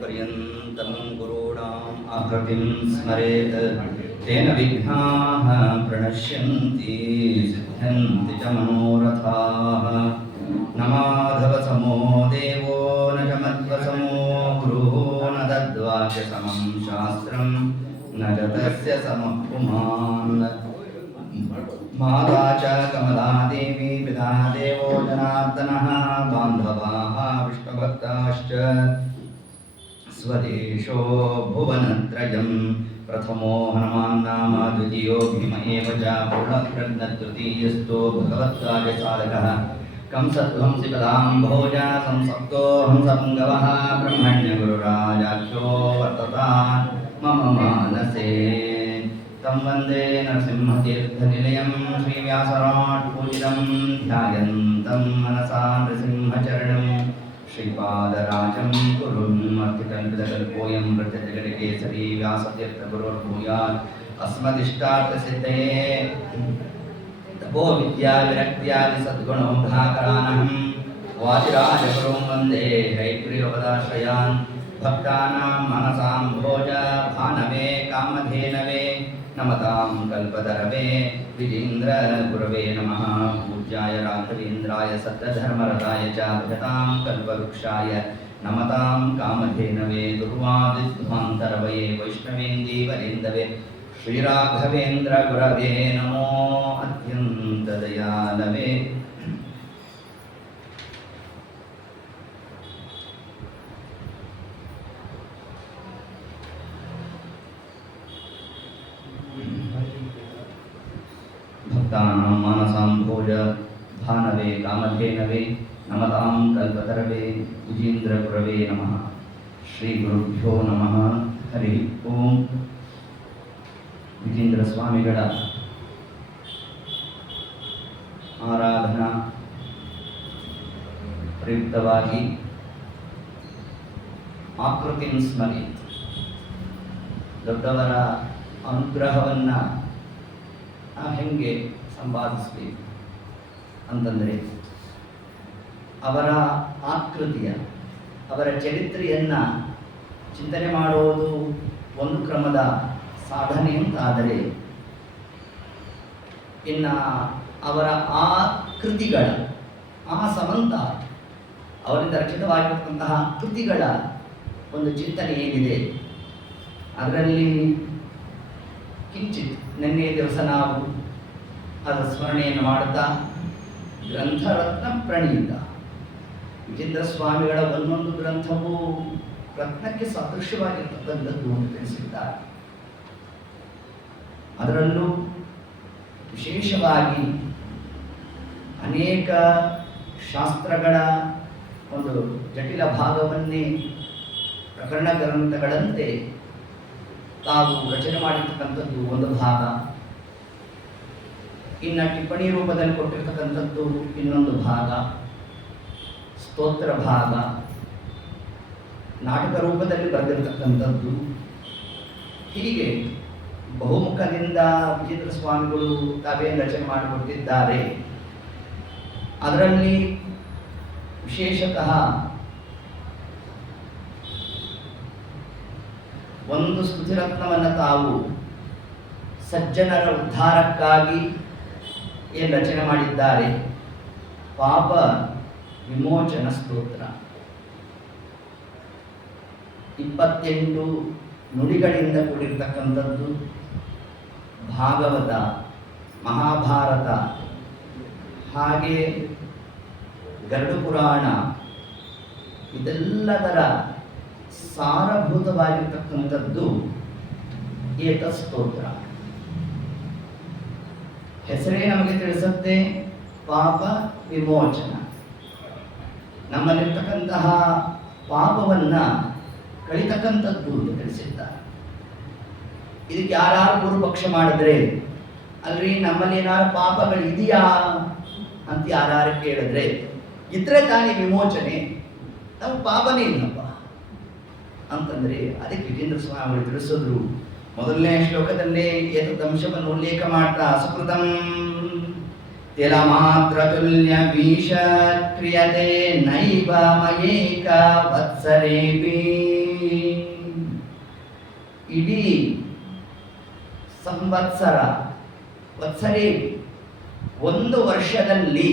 पर्यन्तं गुरूणाम् आकृतिं स्मरेत् तेन विघ्नाः प्रणश्यन्ति सिद्ध्यन्ति च मनोरथाः। न माधवसमो देवो न च मध्वसमो गुरुः न तद्वाक्यसमं शास्त्रं न च तस्य समः पुमान्। माता च कमला देवी पिता देवो जनार्दनः बान्धवाः विष्णुभक्ताश्च स्वदेशो भुवनत्रयं। प्रथमो हनुमान् नाम द्वितीयो भीम एव च पूर्णप्रज्ञतृतीयस्तु भगवत्कार्यसाधकः कंसध्वंसिकदाम्भोज संसक्तो हंसपुङ्गवः ब्रह्मण्यगुरुराजाख्यो वर्ततान् मम मानसे। तं वन्दे नरसिंहतीर्थनिलयं श्रीव्यासराट् पूजितं ध्यायन्तं मनसा नृसिंहचरणं श्रीपादराजं गुरुम् अर्थिकल्पितकल्पोऽयं प्रत्यजगत्केसरी व्यासतीर्थगुरुर्भूयात् अस्मदिष्टार्थसिद्धये। तपो विद्याविरक्त्यादि सद्गुणोद्धाकरानहं वादिराजगुरुं वन्दे हैग्रीवपदाश्रयान्। भक्तानां मनसां भोज भानवे कामधेनवे नमतां कल्पतरवे विजेन्द्रगुरवे नमः। पूज्याय राघवेन्द्राय सत्यधर्मरताय च भजतां कल्पवृक्षाय नमतां कामधेनवे दुर्वादिध्वान्तरवये वैष्णवेन्दीवरेन्दवे श्रीराघवेन्द्रगुरवे नमो अत्यन्तदयालवे। भक्तानां मानसां भोज भानवे कामधेनवे नमतां कल्पतरवे विजेन्द्रगुरवे नमः। श्रीगुरुभ्यो नमः। हरि ओಂ। ವಿಜೇಂದ್ರ ಸ್ವಾಮಿಗಳ ಆರಾಧನಾ ಪ್ರಯುಕ್ತವಾಗಿ ಆಕೃತಿಂ ಸ್ಮರೇತ್, ದೊಡ್ಡವರ ಅನುಗ್ರಹವನ್ನು ನಾವು ಹೆಂಗೆ ಸಂಪಾದಿಸಬೇಕು ಅಂತಂದರೆ ಅವರ ಆಕೃತಿಯ ಅವರ ಚರಿತ್ರೆಯನ್ನು ಚಿಂತನೆ ಮಾಡೋದು ಒಂದು ಕ್ರಮದ ಸಾಧನೆ ಅಂತಾದರೆ, ಇನ್ನು ಅವರ ಆ ಕೃತಿಗಳ ಆ ಸಮಂತ ಅವರಿಂದ ರಚಿತವಾಗಿರತಕ್ಕಂತಹ ಕೃತಿಗಳ ಒಂದು ಚಿಂತನೆ ಏನಿದೆ ಅದರಲ್ಲಿ ಕಿಂಚಿತ್ ನಿನ್ನೆ ದಿವಸ ನಾವು ಅದರ ಸ್ಮರಣೆಯನ್ನು ಮಾಡುತ್ತಾ ಗ್ರಂಥರತ್ನ ಪ್ರಣೀತ ವಿಜೇಂದ್ರ ಸ್ವಾಮಿಗಳ ಒಂದೊಂದು ಗ್ರಂಥವು ರತ್ನಕ್ಕೆ ಸದೃಶ್ಯವಾಗಿರ್ತಕ್ಕಂಥದ್ದು ಅಂತ ತಿಳಿಸಿದ್ದಾರೆ. ಅದರಲ್ಲೂ ವಿಶೇಷವಾಗಿ ಅನೇಕ ಶಾಸ್ತ್ರಗಳ ಒಂದು ಜಟಿಲ ಭಾಗವನ್ನೇ ಪ್ರಕರಣ ಗ್ರಂಥಗಳಂತೆ ತಾವು ರಚನೆ ಮಾಡಿರ್ತಕ್ಕಂಥದ್ದು ಒಂದು ಭಾಗ, ಇನ್ನು ಟಿಪ್ಪಣಿ ರೂಪದಲ್ಲಿ ಕೊಟ್ಟಿರ್ತಕ್ಕಂಥದ್ದು ಇನ್ನೊಂದು ಭಾಗ, ಸ್ತೋತ್ರ ಭಾಗ, ನಾಟಕ ರೂಪದಲ್ಲಿ ಬರೆದಿರ್ತಕ್ಕಂಥದ್ದು, ಹೀಗೆ ಬಹುಮುಖದಿಂದ ವಿಜೇಂದ್ರ ಸ್ವಾಮಿಗಳು ತಾವೇ ರಚನೆ ಮಾಡಿಕೊಟ್ಟಿದ್ದಾರೆ. ಅದರಲ್ಲಿ ವಿಶೇಷತಃ ಒಂದು ಸ್ತುತಿರತ್ನವನ್ನು ತಾವು ಸಜ್ಜನರ ಉದ್ಧಾರಕ್ಕಾಗಿ ಏನು ರಚನೆ ಮಾಡಿದ್ದಾರೆ, ಪಾಪ ವಿಮೋಚನ ಸ್ತೋತ್ರ. 28 ನುಡಿಗಳಿಂದ ಕೂಡಿರ್ತಕ್ಕಂಥದ್ದು. ಭಾಗವತ, ಮಹಾಭಾರತ, ಹಾಗೆ ಗರುಡ ಪುರಾಣ, ಇದೆಲ್ಲದರ ಸಾರಭೂತವಾಗಿರ್ತಕ್ಕಂಥದ್ದು ಏತಸ್ತೋತ್ರ. ಹೆಸರೇ ನಮಗೆ ತಿಳಿಸುತ್ತೆ, ಪಾಪ ವಿಮೋಚನ. ನಮ್ಮಲ್ಲಿರ್ತಕ್ಕಂತಹ ಪಾಪವನ್ನು ಕಳಿತಕ್ಕಂಥದ್ದು ಅಂತ ತಿಳಿಸಿದ್ದಾರೆ. ಇದಕ್ಕೆ ಯಾರು ಪೂರ್ವಪಕ್ಷ ಮಾಡಿದ್ರೆ, ಅಲ್ರಿ ನಮ್ಮಲ್ಲಿ ಏನಾದ್ರು ಪಾಪಗಳಿದೆಯಾ ಅಂತ ಯಾರು ಕೇಳಿದ್ರೆ ಇದ್ರೆ ತಾನೇ ವಿಮೋಚನೆ. ನಾವು ಪಾಪನೇ ಇಲ್ಲಪ್ಪ ಅಂತಂದ್ರೆ ಅದಕ್ಕೆ ವಿಜೇಂದ್ರ ಸ್ವಾಮಿಗಳು ತಿಳಿಸಿದ್ರು. ಮೊದಲನೇ ಶ್ಲೋಕದಲ್ಲೇ ಏತದಂಶವನ್ನು ಉಲ್ಲೇಖ ಮಾಡ್ತಾ ಸುಕೃತಂ ತಿಲ ಮಾತ್ರ ತುಲ್ಯ ಭೀಷ ಕ್ರಿಯತೆ ನೈವ ಮಯೇಕ ವತ್ಸರೇಪಿ. ಇಡೀ ಸಂವತ್ಸರ ವತ್ಸರೇ ಒಂದು ವರ್ಷದಲ್ಲಿ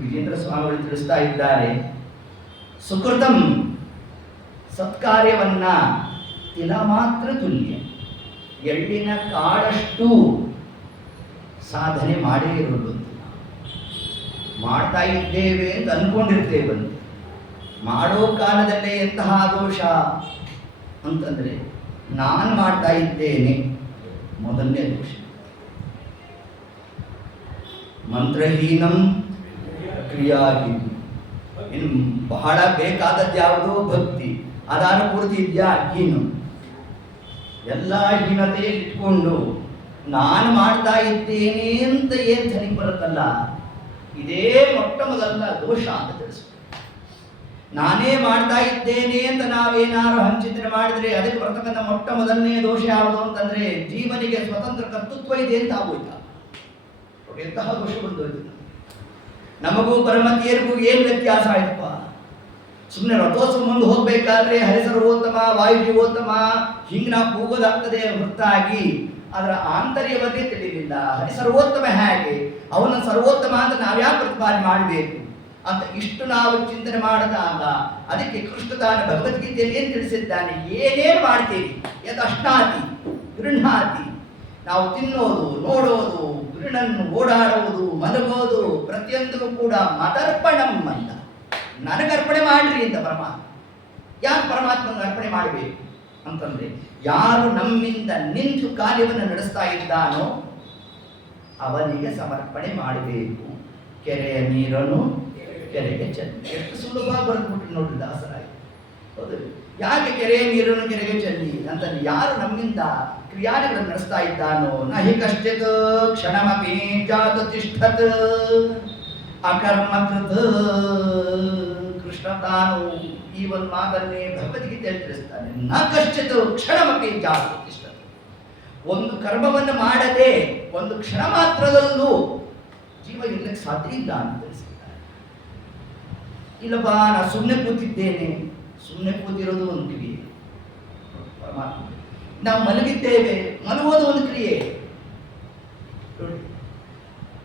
ವಿಜೇಂದ್ರ ಸ್ವಾಮಿಗಳು ತಿಳಿಸ್ತಾ ಇದ್ದಾರೆ, ಸುಕೃತಂ ಸತ್ಕಾರ್ಯವನ್ನ ತಿಲ ಮಾತ್ರ ತುಲ್ಯ ಎಳ್ಳಿನ ಕಾಳಷ್ಟು ಸಾಧನೆ ಮಾಡೇ ಇರೋದು. ಮಾಡ್ತಾ ಇದ್ದೇವೆ ಅಂತ ಅನ್ಕೊಂಡಿರ್ತೇವಂತೆ. ಮಾಡೋ ಕಾಲದಲ್ಲೇ ಎಂತಹ ದೋಷ ಅಂತಂದ್ರೆ ನಾನು ಮಾಡ್ತಾ ಇದ್ದೇನೆ ಮೊದಲನೇ ದೋಷ. ಮಂತ್ರಹೀನಂ ಕ್ರಿಯಾಹೀನ. ಇನ್ನು ಬಹಳ ಬೇಕಾದದ್ದು ಯಾವುದೋ ಭಕ್ತಿ, ಅದಾನ ಪೂರ್ತಿ ಇದೆಯಾ ಹೀನ. ಎಲ್ಲ ಹೀನತೆಯಲ್ಲಿ ಇಟ್ಕೊಂಡು ನಾನು ಮಾಡ್ತಾ ಇದ್ದೇನೆ ಅಂತ ಏನ್ ಧ್ವನಿ ಬರುತ್ತಲ್ಲ, ಇದೇ ಮೊಟ್ಟ ಮೊದಲ ದೋಷ ಅಂತ ತಿಳಿಸ್ಬೇಕು. ನಾನೇ ಮಾಡ್ತಾ ಇದ್ದೇನೆ ಅಂತ ನಾವೇನಾರು ಹಂಚಿದ್ರೆ ಮಾಡಿದ್ರೆ ಅದಕ್ಕೆ ಬರ್ತಕ್ಕಂಥ ಮೊಟ್ಟ ಮೊದಲನೇ ದೋಷ ಯಾವುದು ಅಂತಂದ್ರೆ ಜೀವನಿಗೆ ಸ್ವತಂತ್ರ ಕರ್ತೃತ್ವ ಇದೆ ಅಂತ ಆಗೋಯ್ತ. ಎಂತಹ ದೋಷ ಬಂದೋಯ್ತು. ನಮಗೂ ಪರಮತಿಯರಿಗೂ ಏನು ವ್ಯತ್ಯಾಸ ಆಯ್ತಪ್ಪ? ಸುಮ್ಮನೆ ರಥೋತ್ಸವ ಮುಂದೆ ಹೋಗ್ಬೇಕಾದ್ರೆ ಹರಿಸರ್ವೋತ್ತಮ ವಾಯುಜೀವೋತ್ತಮ ಹಿಂಗೆ ನಾವು ಕೂಗೋದಾಗ್ತದೆ ಹೊರತಾಗಿ ಅದರ ಆಂತರ್ಯವನ್ನೇ ತಿಳಿಲಿಲ್ಲ. ಹರಿಸರ್ವೋತ್ತಮ ಹೇಗೆ, ಅವನ ಸರ್ವೋತ್ತಮ ಅಂತ ನಾವ್ಯಾಕೆ ಪ್ರತಿಪಾದನೆ ಮಾಡಬೇಕು ಅಂತ ಇಷ್ಟು ನಾವು ಚಿಂತನೆ ಮಾಡಿದಾಗ ಅದಕ್ಕೆ ಕೃಷ್ಣ ತಾನು ಭಗವದ್ಗೀತೆಯಲ್ಲಿ ಏನು ತಿಳಿಸಿದ್ದಾನೆ, ಏನೇನು ಮಾಡ್ತೀವಿ ಯದಷ್ಟಾತಿ ಗೃಹಾತಿ. ನಾವು ತಿನ್ನೋದು, ನೋಡೋದು, ಗೃಹನ್ನು ಓಡಾಡುವುದು, ಮಲಗೋದು ಪ್ರತಿಯೊಂದೂ ಕೂಡ ಮದರ್ಪಣಂ ಅಂತ, ನನಗರ್ಪಣೆ ಮಾಡ್ರಿ ಅಂತ ಪರಮಾತ್ಮ. ಯಾಕೆ ಪರಮಾತ್ಮನ ಅರ್ಪಣೆ ಮಾಡಬೇಕು ಅಂತಂದ್ರೆ ಯಾರು ನಮ್ಮಿಂದ ನಿಂತು ಕಾರ್ಯವನ್ನು ನಡೆಸ್ತಾ ಇದ್ದಾನೋ ಅವನಿಗೆ ಸಮರ್ಪಣೆ ಮಾಡಬೇಕು. ಕೆರೆಯ ನೀರನ್ನು ಕೆರೆಗೆ ಚೆಲ್ಲಿ. ಎಷ್ಟು ಸುಲಭ ಬರೆದ್ಬಿಟ್ರು ನೋಡ್ರಿ ದಾಸರಾಯ. ಹೌದು, ಯಾಕೆ ಕೆರೆಯ ನೀರನ್ನು ಕೆರೆಗೆ ಚೆಲ್ಲಿ ಅಂತಂದ್ರೆ ಯಾರು ನಮ್ಮಿಂದ ಕ್ರಿಯಾಗಳನ್ನು ನಡೆಸ್ತಾ ಇದ್ದಾನೋ ನಹಿ ಕಶ್ಚಿತ್ ಕ್ಷಣಮಪಿ ಜಾತ ತಿಷ್ಠತ್ ಅಕರ್ಮಕೃತ. ಕೃಷ್ಣ ತಾನು ಈ ಒಂದು ಮಾತನ್ನೇ ಭಗವದ್ಗೀತೆಯಲ್ಲಿ ತಿಳಿಸ್ತಾನೆ. ನ ಕಶ್ಚಿತ್ ಕ್ಷಣಮಪಿ ಜಾತ ತಿಷ್ಠತ್. ಒಂದು ಕರ್ಮವನ್ನು ಮಾಡದೆ ಒಂದು ಕ್ಷಣ ಮಾತ್ರದಲ್ಲೂ ಜೀವ ಇರ್ಲಿಕ್ಕೆ ಸಾಧ್ಯ ಇಲ್ಲ ಅಂತ ತಿಳಿಸಿದ್ದಾರೆ. ಇಲ್ಲಪ್ಪ ನಾ ಸುಮ್ಮನೆ ಕೂತಿದ್ದೇನೆ, ಸುಮ್ಮನೆ ಕೂತಿರೋದು ಒಂದು ಕ್ರಿಯೆ. ಪರಮಾತ್ಮ ನಾವು ಮಲಗಿದ್ದೇವೆ, ಮಲಗೋದು ಒಂದು ಕ್ರಿಯೆ.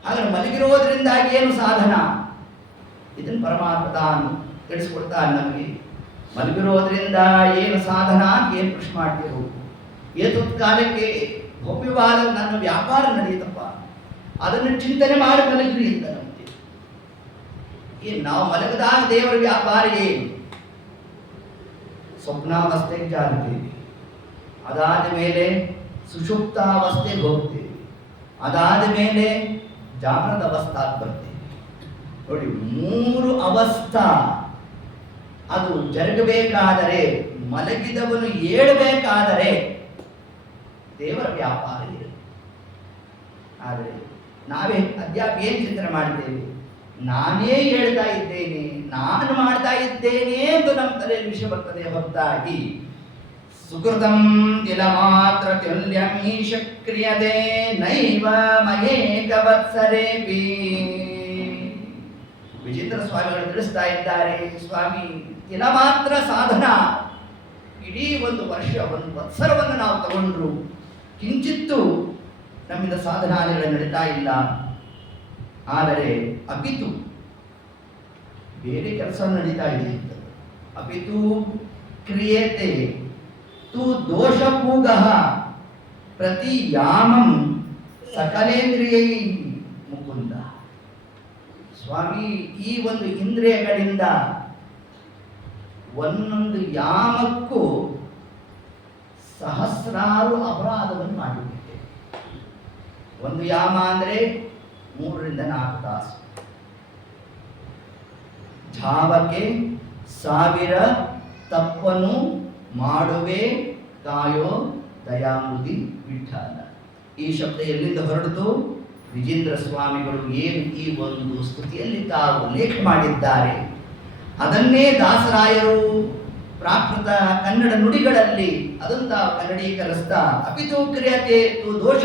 ಹಾಗಾದ್ರೆ ಮಲಗಿರೋದ್ರಿಂದಾಗಿ ಏನು ಸಾಧನ, ಇದನ್ನು ಪರಮಾತ್ಮ ತಾನು ತಿಳಿಸ್ಕೊಡ್ತಾನೆ ನಮಗೆ. ಮಲಗಿರೋದ್ರಿಂದ ಏನು ಸಾಧನ ಏನು ಪ್ರಶ್ನೆ ಮಾಡ್ತಿರೋ. ಏತೊತ್ತು ಕಾಲಕ್ಕೆ ಭವ್ಯವಾದ ನನ್ನ ವ್ಯಾಪಾರ ನಡೆಯುತ್ತಪ್ಪ, ಅದನ್ನು ಚಿಂತನೆ ಮಾಡಿ ಮಲಗಿರಿ ಅಂತ ನಮಗೆ. ಏನು ನಾವು ಮಲಗದಾಗ ದೇವರ ವ್ಯಾಪಾರ ಏನು? ಸ್ವಪ್ನಾವಸ್ಥೆಗೆ ಜಾರುತ್ತೇವೆ, ಅದಾದ ಮೇಲೆ ಸುಷುಪ್ತಾವಸ್ಥೆಗೆ ಹೋಗ್ತೇವೆ, ಅದಾದ ಮೇಲೆ ಜಾಗೃತ ಅವಸ್ಥಾಗೆ ಬರ್ತೇವೆ. ನೋಡಿ, 3 ಅವಸ್ಥಾ ಅದು ಜರುಗಬೇಕಾದರೆ, ಮಲಗಿದವನು ಏಳಬೇಕಾದರೆ ದೇವರ ವ್ಯಾಪಾರ ಇದೆ. ಆದರೆ ನಾವೇ ಅದ್ಯಾಪ್ ಏನು ಚಿಂತನೆ ಮಾಡ್ತೇವೆ? ನಾನೇ ಹೇಳ್ತಾ ಇದ್ದೇನೆ, ನಾನು ಮಾಡ್ತಾ ಇದ್ದೇನೆ ಅಂತ ನಮ್ಮ ತಲೆಯಲ್ಲಿ ವಿಷಯ ಬರ್ತದೆ ಹೊರತಾಗಿ ಸುಕೃತಂ ತಿಲ ಮಾತ್ರ ತುಲ್ಯಮೀಶ ಕ್ರಿಯತೆ ನೈವ ಮಯೇಕ ವತ್ಸರೇಪಿ. ವಿಜೇಂದ್ರ ಸ್ವಾಮಿಗಳು ತಿಳಿಸ್ತಾ ಇದ್ದಾರೆ, ಸ್ವಾಮಿ ತಿಲ ಮಾತ್ರ ಸಾಧನ. ಇಡೀ ಒಂದು ವರ್ಷ, ಒಂದು ವತ್ಸರವನ್ನು ನಾವು ತಗೊಂಡ್ರು ಕಿಂಚಿತ್ತು ನಮ್ಮಿಂದ ಸಾಧನಾದಿಗಳು ನಡೀತಾ ಇಲ್ಲ. ಆದರೆ ಅಪಿತು ಬೇರೆ ಕೆಲಸ ನಡೀತಾ ಇದೆ. ಅಪಿತು ಕ್ರಿಯತೆ ತು ದೋಷಪೂಗಃ ಪ್ರತಿ ಯಾಮಂ ಸಕಲೇಂದ್ರಿಯೈ ಮುಕುಂದ. ಸ್ವಾಮಿ, ಈ ಒಂದು ಇಂದ್ರಿಯಗಳಿಂದ ಒಂದೊಂದು ಯಾಮಕ್ಕೂ ಸಹಸ್ರಾರು ಅಪರಾಧವನ್ನು ಮಾಡಿಬಿಟ್ಟೆ. ಒಂದು ಯಾಮ ಅಂದರೆ 3 ರಿಂದ 4 ತಾಸು. ಜಾವಕ್ಕೆ 1000 ತಪ್ಪನ್ನು ಮಾಡುವೆ ಕಾಯೋ ದಯಾಮುದಿ ವಿಠಲ. ಈ ಶಬ್ದ ಎಲ್ಲಿಂದ ಹೊರಡಿತು? ವಿಜೇಂದ್ರ ಸ್ವಾಮಿಗಳು ಏನು ಈ ಒಂದು ಸ್ತುತಿಯಲ್ಲಿ ತಾವು ಉಲ್ಲೇಖ ಮಾಡಿದ್ದಾರೆ ಅದನ್ನೇ ದಾಸರಾಯರು ಪ್ರಾಕೃತ ಕನ್ನಡ ನುಡಿಗಳಲ್ಲಿ ಅದನ್ನು ತಾವು ಕನ್ನಡೀಕರಿಸ್ತಾ ಅಪಿತು ಕ್ರಿಯತೆ ತು ದೋಷ,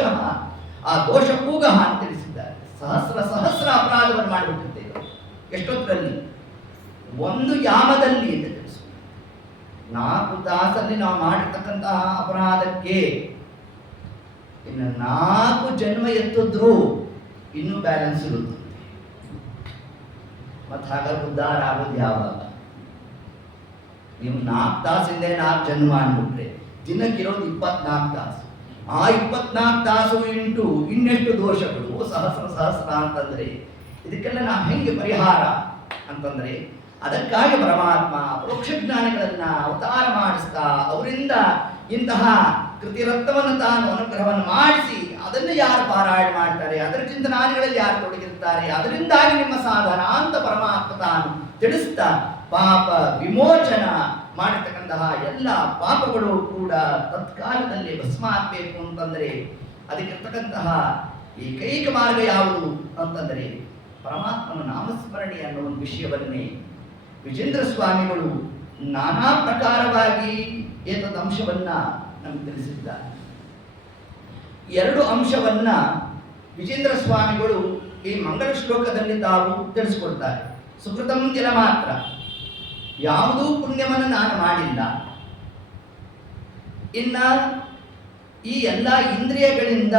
ಆ ದೋಷ ಕೂಗ ಅಂತ ತಿಳಿಸಿದ್ದಾರೆ. ಸಹಸ್ರ ಅಪರಾಧವನ್ನು ಮಾಡಿಬಿಟ್ಟಿದ್ದೇವೆ. ಎಷ್ಟೊತ್ತರಲ್ಲಿ? ಒಂದು ಯಾಮದಲ್ಲಿ ಅಂತ ತಿಳಿಸ 4 ತಾಸಲ್ಲಿ ನಾವು ಮಾಡಿರ್ತಕ್ಕಂತಹ ಅಪರಾಧಕ್ಕೆ ಇನ್ನು 4 ಜನ್ಮ ಎತ್ತಿದ್ರು ಇನ್ನೂ ಬ್ಯಾಲೆನ್ಸ್ ಇರುತ್ತೆ. ಮತ್ತು ಹಾಗಾಗಿ ಉದ್ಧಾರ ಆಗೋದು ಯಾವಾಗ? ನೀವು 4 ತಾಸಿಂದ 4 ಜನ್ಮ ಅಂದ್ಬಿಟ್ರೆ ದಿನಕ್ಕಿರೋದು 24 ತಾಸು. ಆ 24 ತಾಸು ಇಂಟು ಇನ್ನೆಷ್ಟು ದೋಷಗಳು, ಸಹಸ್ರ ಅಂತಂದ್ರೆ ಇದಕ್ಕೆಲ್ಲ ನಾವು ಹೆಂಗೆ ಪರಿಹಾರ ಅಂತಂದ್ರೆ ಅದಕ್ಕಾಗಿ ಪರಮಾತ್ಮ ಪರೋಕ್ಷ ಜ್ಞಾನಿಗಳನ್ನ ಅವತಾರ ಮಾಡಿಸ್ತಾ ಅವರಿಂದ ಇಂತಹ ಕೃತಿರತ್ನವನ್ನು ತಾನು ಅನುಗ್ರಹವನ್ನು ಮಾಡಿಸಿ ಅದನ್ನು ಯಾರು ಪಾರಾಯಣ ಮಾಡ್ತಾರೆ, ಅದರ ಚಿಂತನಾದಿಗಳಲ್ಲಿ ಯಾರು ತೊಡಗಿರ್ತಾರೆ, ಅದರಿಂದಾಗಿ ನಿಮ್ಮ ಸಾಧನ ಅಂತ ಪರಮಾತ್ಮ ತಾನು ತಿಳಿಸ್ತಾ ಪಾಪ ವಿಮೋಚನ ಮಾಡಿರ್ತಕ್ಕಂತಹ ಎಲ್ಲ ಪಾಪಗಳು ಕೂಡ ತತ್ಕಾಲದಲ್ಲಿ ಭಸ್ಮ ಆಗಬೇಕು ಅಂತಂದರೆ ಅದಕ್ಕಿರ್ತಕ್ಕಂತಹ ಏಕೈಕ ಮಾರ್ಗ ಯಾವುದು ಅಂತಂದರೆ ಪರಮಾತ್ಮನ ನಾಮಸ್ಮರಣೆ ಅನ್ನೋ ಒಂದು ವಿಷಯವನ್ನೇ ವಿಜೇಂದ್ರ ಸ್ವಾಮಿಗಳು ನಾನಾ ಪ್ರಕಾರವಾಗಿ ಏತದ ಅಂಶವನ್ನ ನಮಗೆ ತಿಳಿಸಿದ್ದಾರೆ. 2 ಅಂಶವನ್ನ ವಿಜೇಂದ್ರ ಸ್ವಾಮಿಗಳು ಈ ಮಂಗಳ ಶ್ಲೋಕದಲ್ಲಿ ತಾವು ತಿಳಿಸಿಕೊಡ್ತಾರೆ. ಸುಕೃತಂ ಜಲ ಮಾತ್ರ, ಯಾವುದೂ ಪುಣ್ಯವನ್ನು ನಾನು ಮಾಡಿಲ್ಲ. ಇನ್ನ ಈ ಎಲ್ಲ ಇಂದ್ರಿಯಗಳಿಂದ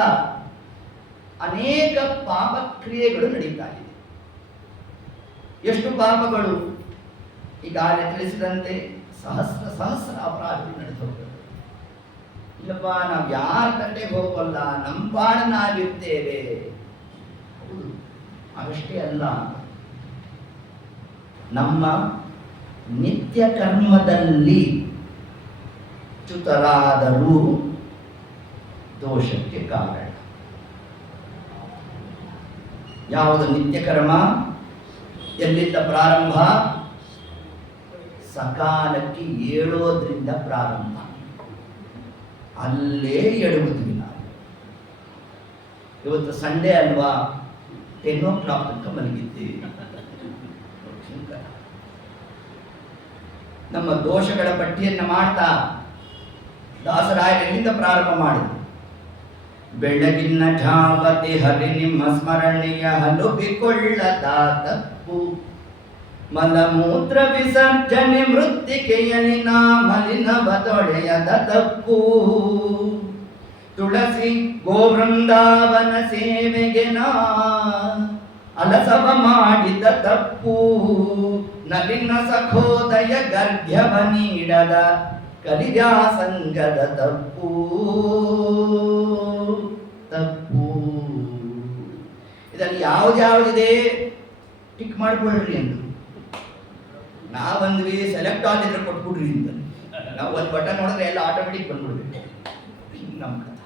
ಅನೇಕ ಪಾಪಕ್ರಿಯೆಗಳು ನಡೀತಾ ಇದೆ. ಎಷ್ಟು ಪಾಪಗಳು? ಈಗಾಗಲೇ ತಿಳಿಸಿದಂತೆ ಸಹಸ್ರ ಅಪರಾಧಗಳು ನಡೆದು ಹೋಗ್ತದೆ. ಇಲ್ಲಪ್ಪ ನಾವು ಯಾರ ತಂಟೆಗೆ ಹೋಗಲ್ಲ, ನಮ್ಮ ಪಾಡು ನಾವಿರ್ತೇವೆ. ಹೌದು, ಅಷ್ಟೇ ಅಲ್ಲ, ನಮ್ಮ ನಿತ್ಯ ಕರ್ಮದಲ್ಲಿ ಚ್ಯುತರಾದರೂ ದೋಷಕ್ಕೆ ಕಾರಣ. ಯಾವುದು ನಿತ್ಯ ಕರ್ಮ? ಎಲ್ಲಿಂದ ಪ್ರಾರಂಭ? ಸಕಾಲಕ್ಕೆ ಏಳೋದ್ರಿಂದ ಪ್ರಾರಂಭ. ಅಲ್ಲೇ ಎಡುವುದಿಲ್ಲ. ಇವತ್ತು ಸಂಡೇ ಅಲ್ವಾ, 10 o'clock ತನಕ ಮಲಗಿದ್ದೀವಿ. ನಮ್ಮ ದೋಷಗಳ ಪಟ್ಟಿಯನ್ನು ಮಾಡ್ತಾ ದಾಸರಾಯರು ಎಲ್ಲಿಂದ ಪ್ರಾರಂಭ ಮಾಡಿದ್ರು? ಬೆಳಗಿನ ಝಾವತಿ ಹರಿ ನಿಮ್ಮ ಸ್ಮರಣೆಯ ಹಲುಬಿಕೊಳ್ಳದ ತಪ್ಪು, ಮಲಮೂತ್ರ ವಿಸರ್ಜನೆ ಮೃತ್ತಿಕೆಯಲಿನ ಮಲಿನವ ತೊಳೆಯದ ತಪ್ಪು, ತುಳಸಿ ಗೋವೃಂದಾವನ ಸೇವೆಗೆ ನಾ ಅಲಸವ ಮಾಡಿದ ತಪ್ಪು, ನಲಿನ ಸಖೋದಯ ಗರ್ಭ್ಯವ ನೀಡದ ಕಲಿವ್ಯಾಸಂಗದ ತಪ್ಪು. ಇದರಲ್ಲಿ ಯಾವುದ್ಯಾವುದಿದೆ ಟಿಕ್ ಮಾಡ್ಕೊಳ್ರಿ ಅಂತ ನಾವಂದ್ವಿ. ಸೆಲೆಕ್ಟ್ ಆಗಿದ್ರೆ ಕೊಟ್ಬಿಡ್ರಿ ಅಂತ ನಾವು ಒಂದು ಬಟನ್ ನೋಡಿದ್ರೆ ಎಲ್ಲ ಆಟೋಮೆಟಿಕ್ ಬಂದ್ಬಿಡ್ಬೇಕು. ನಮ್ಮ ಕಥಾ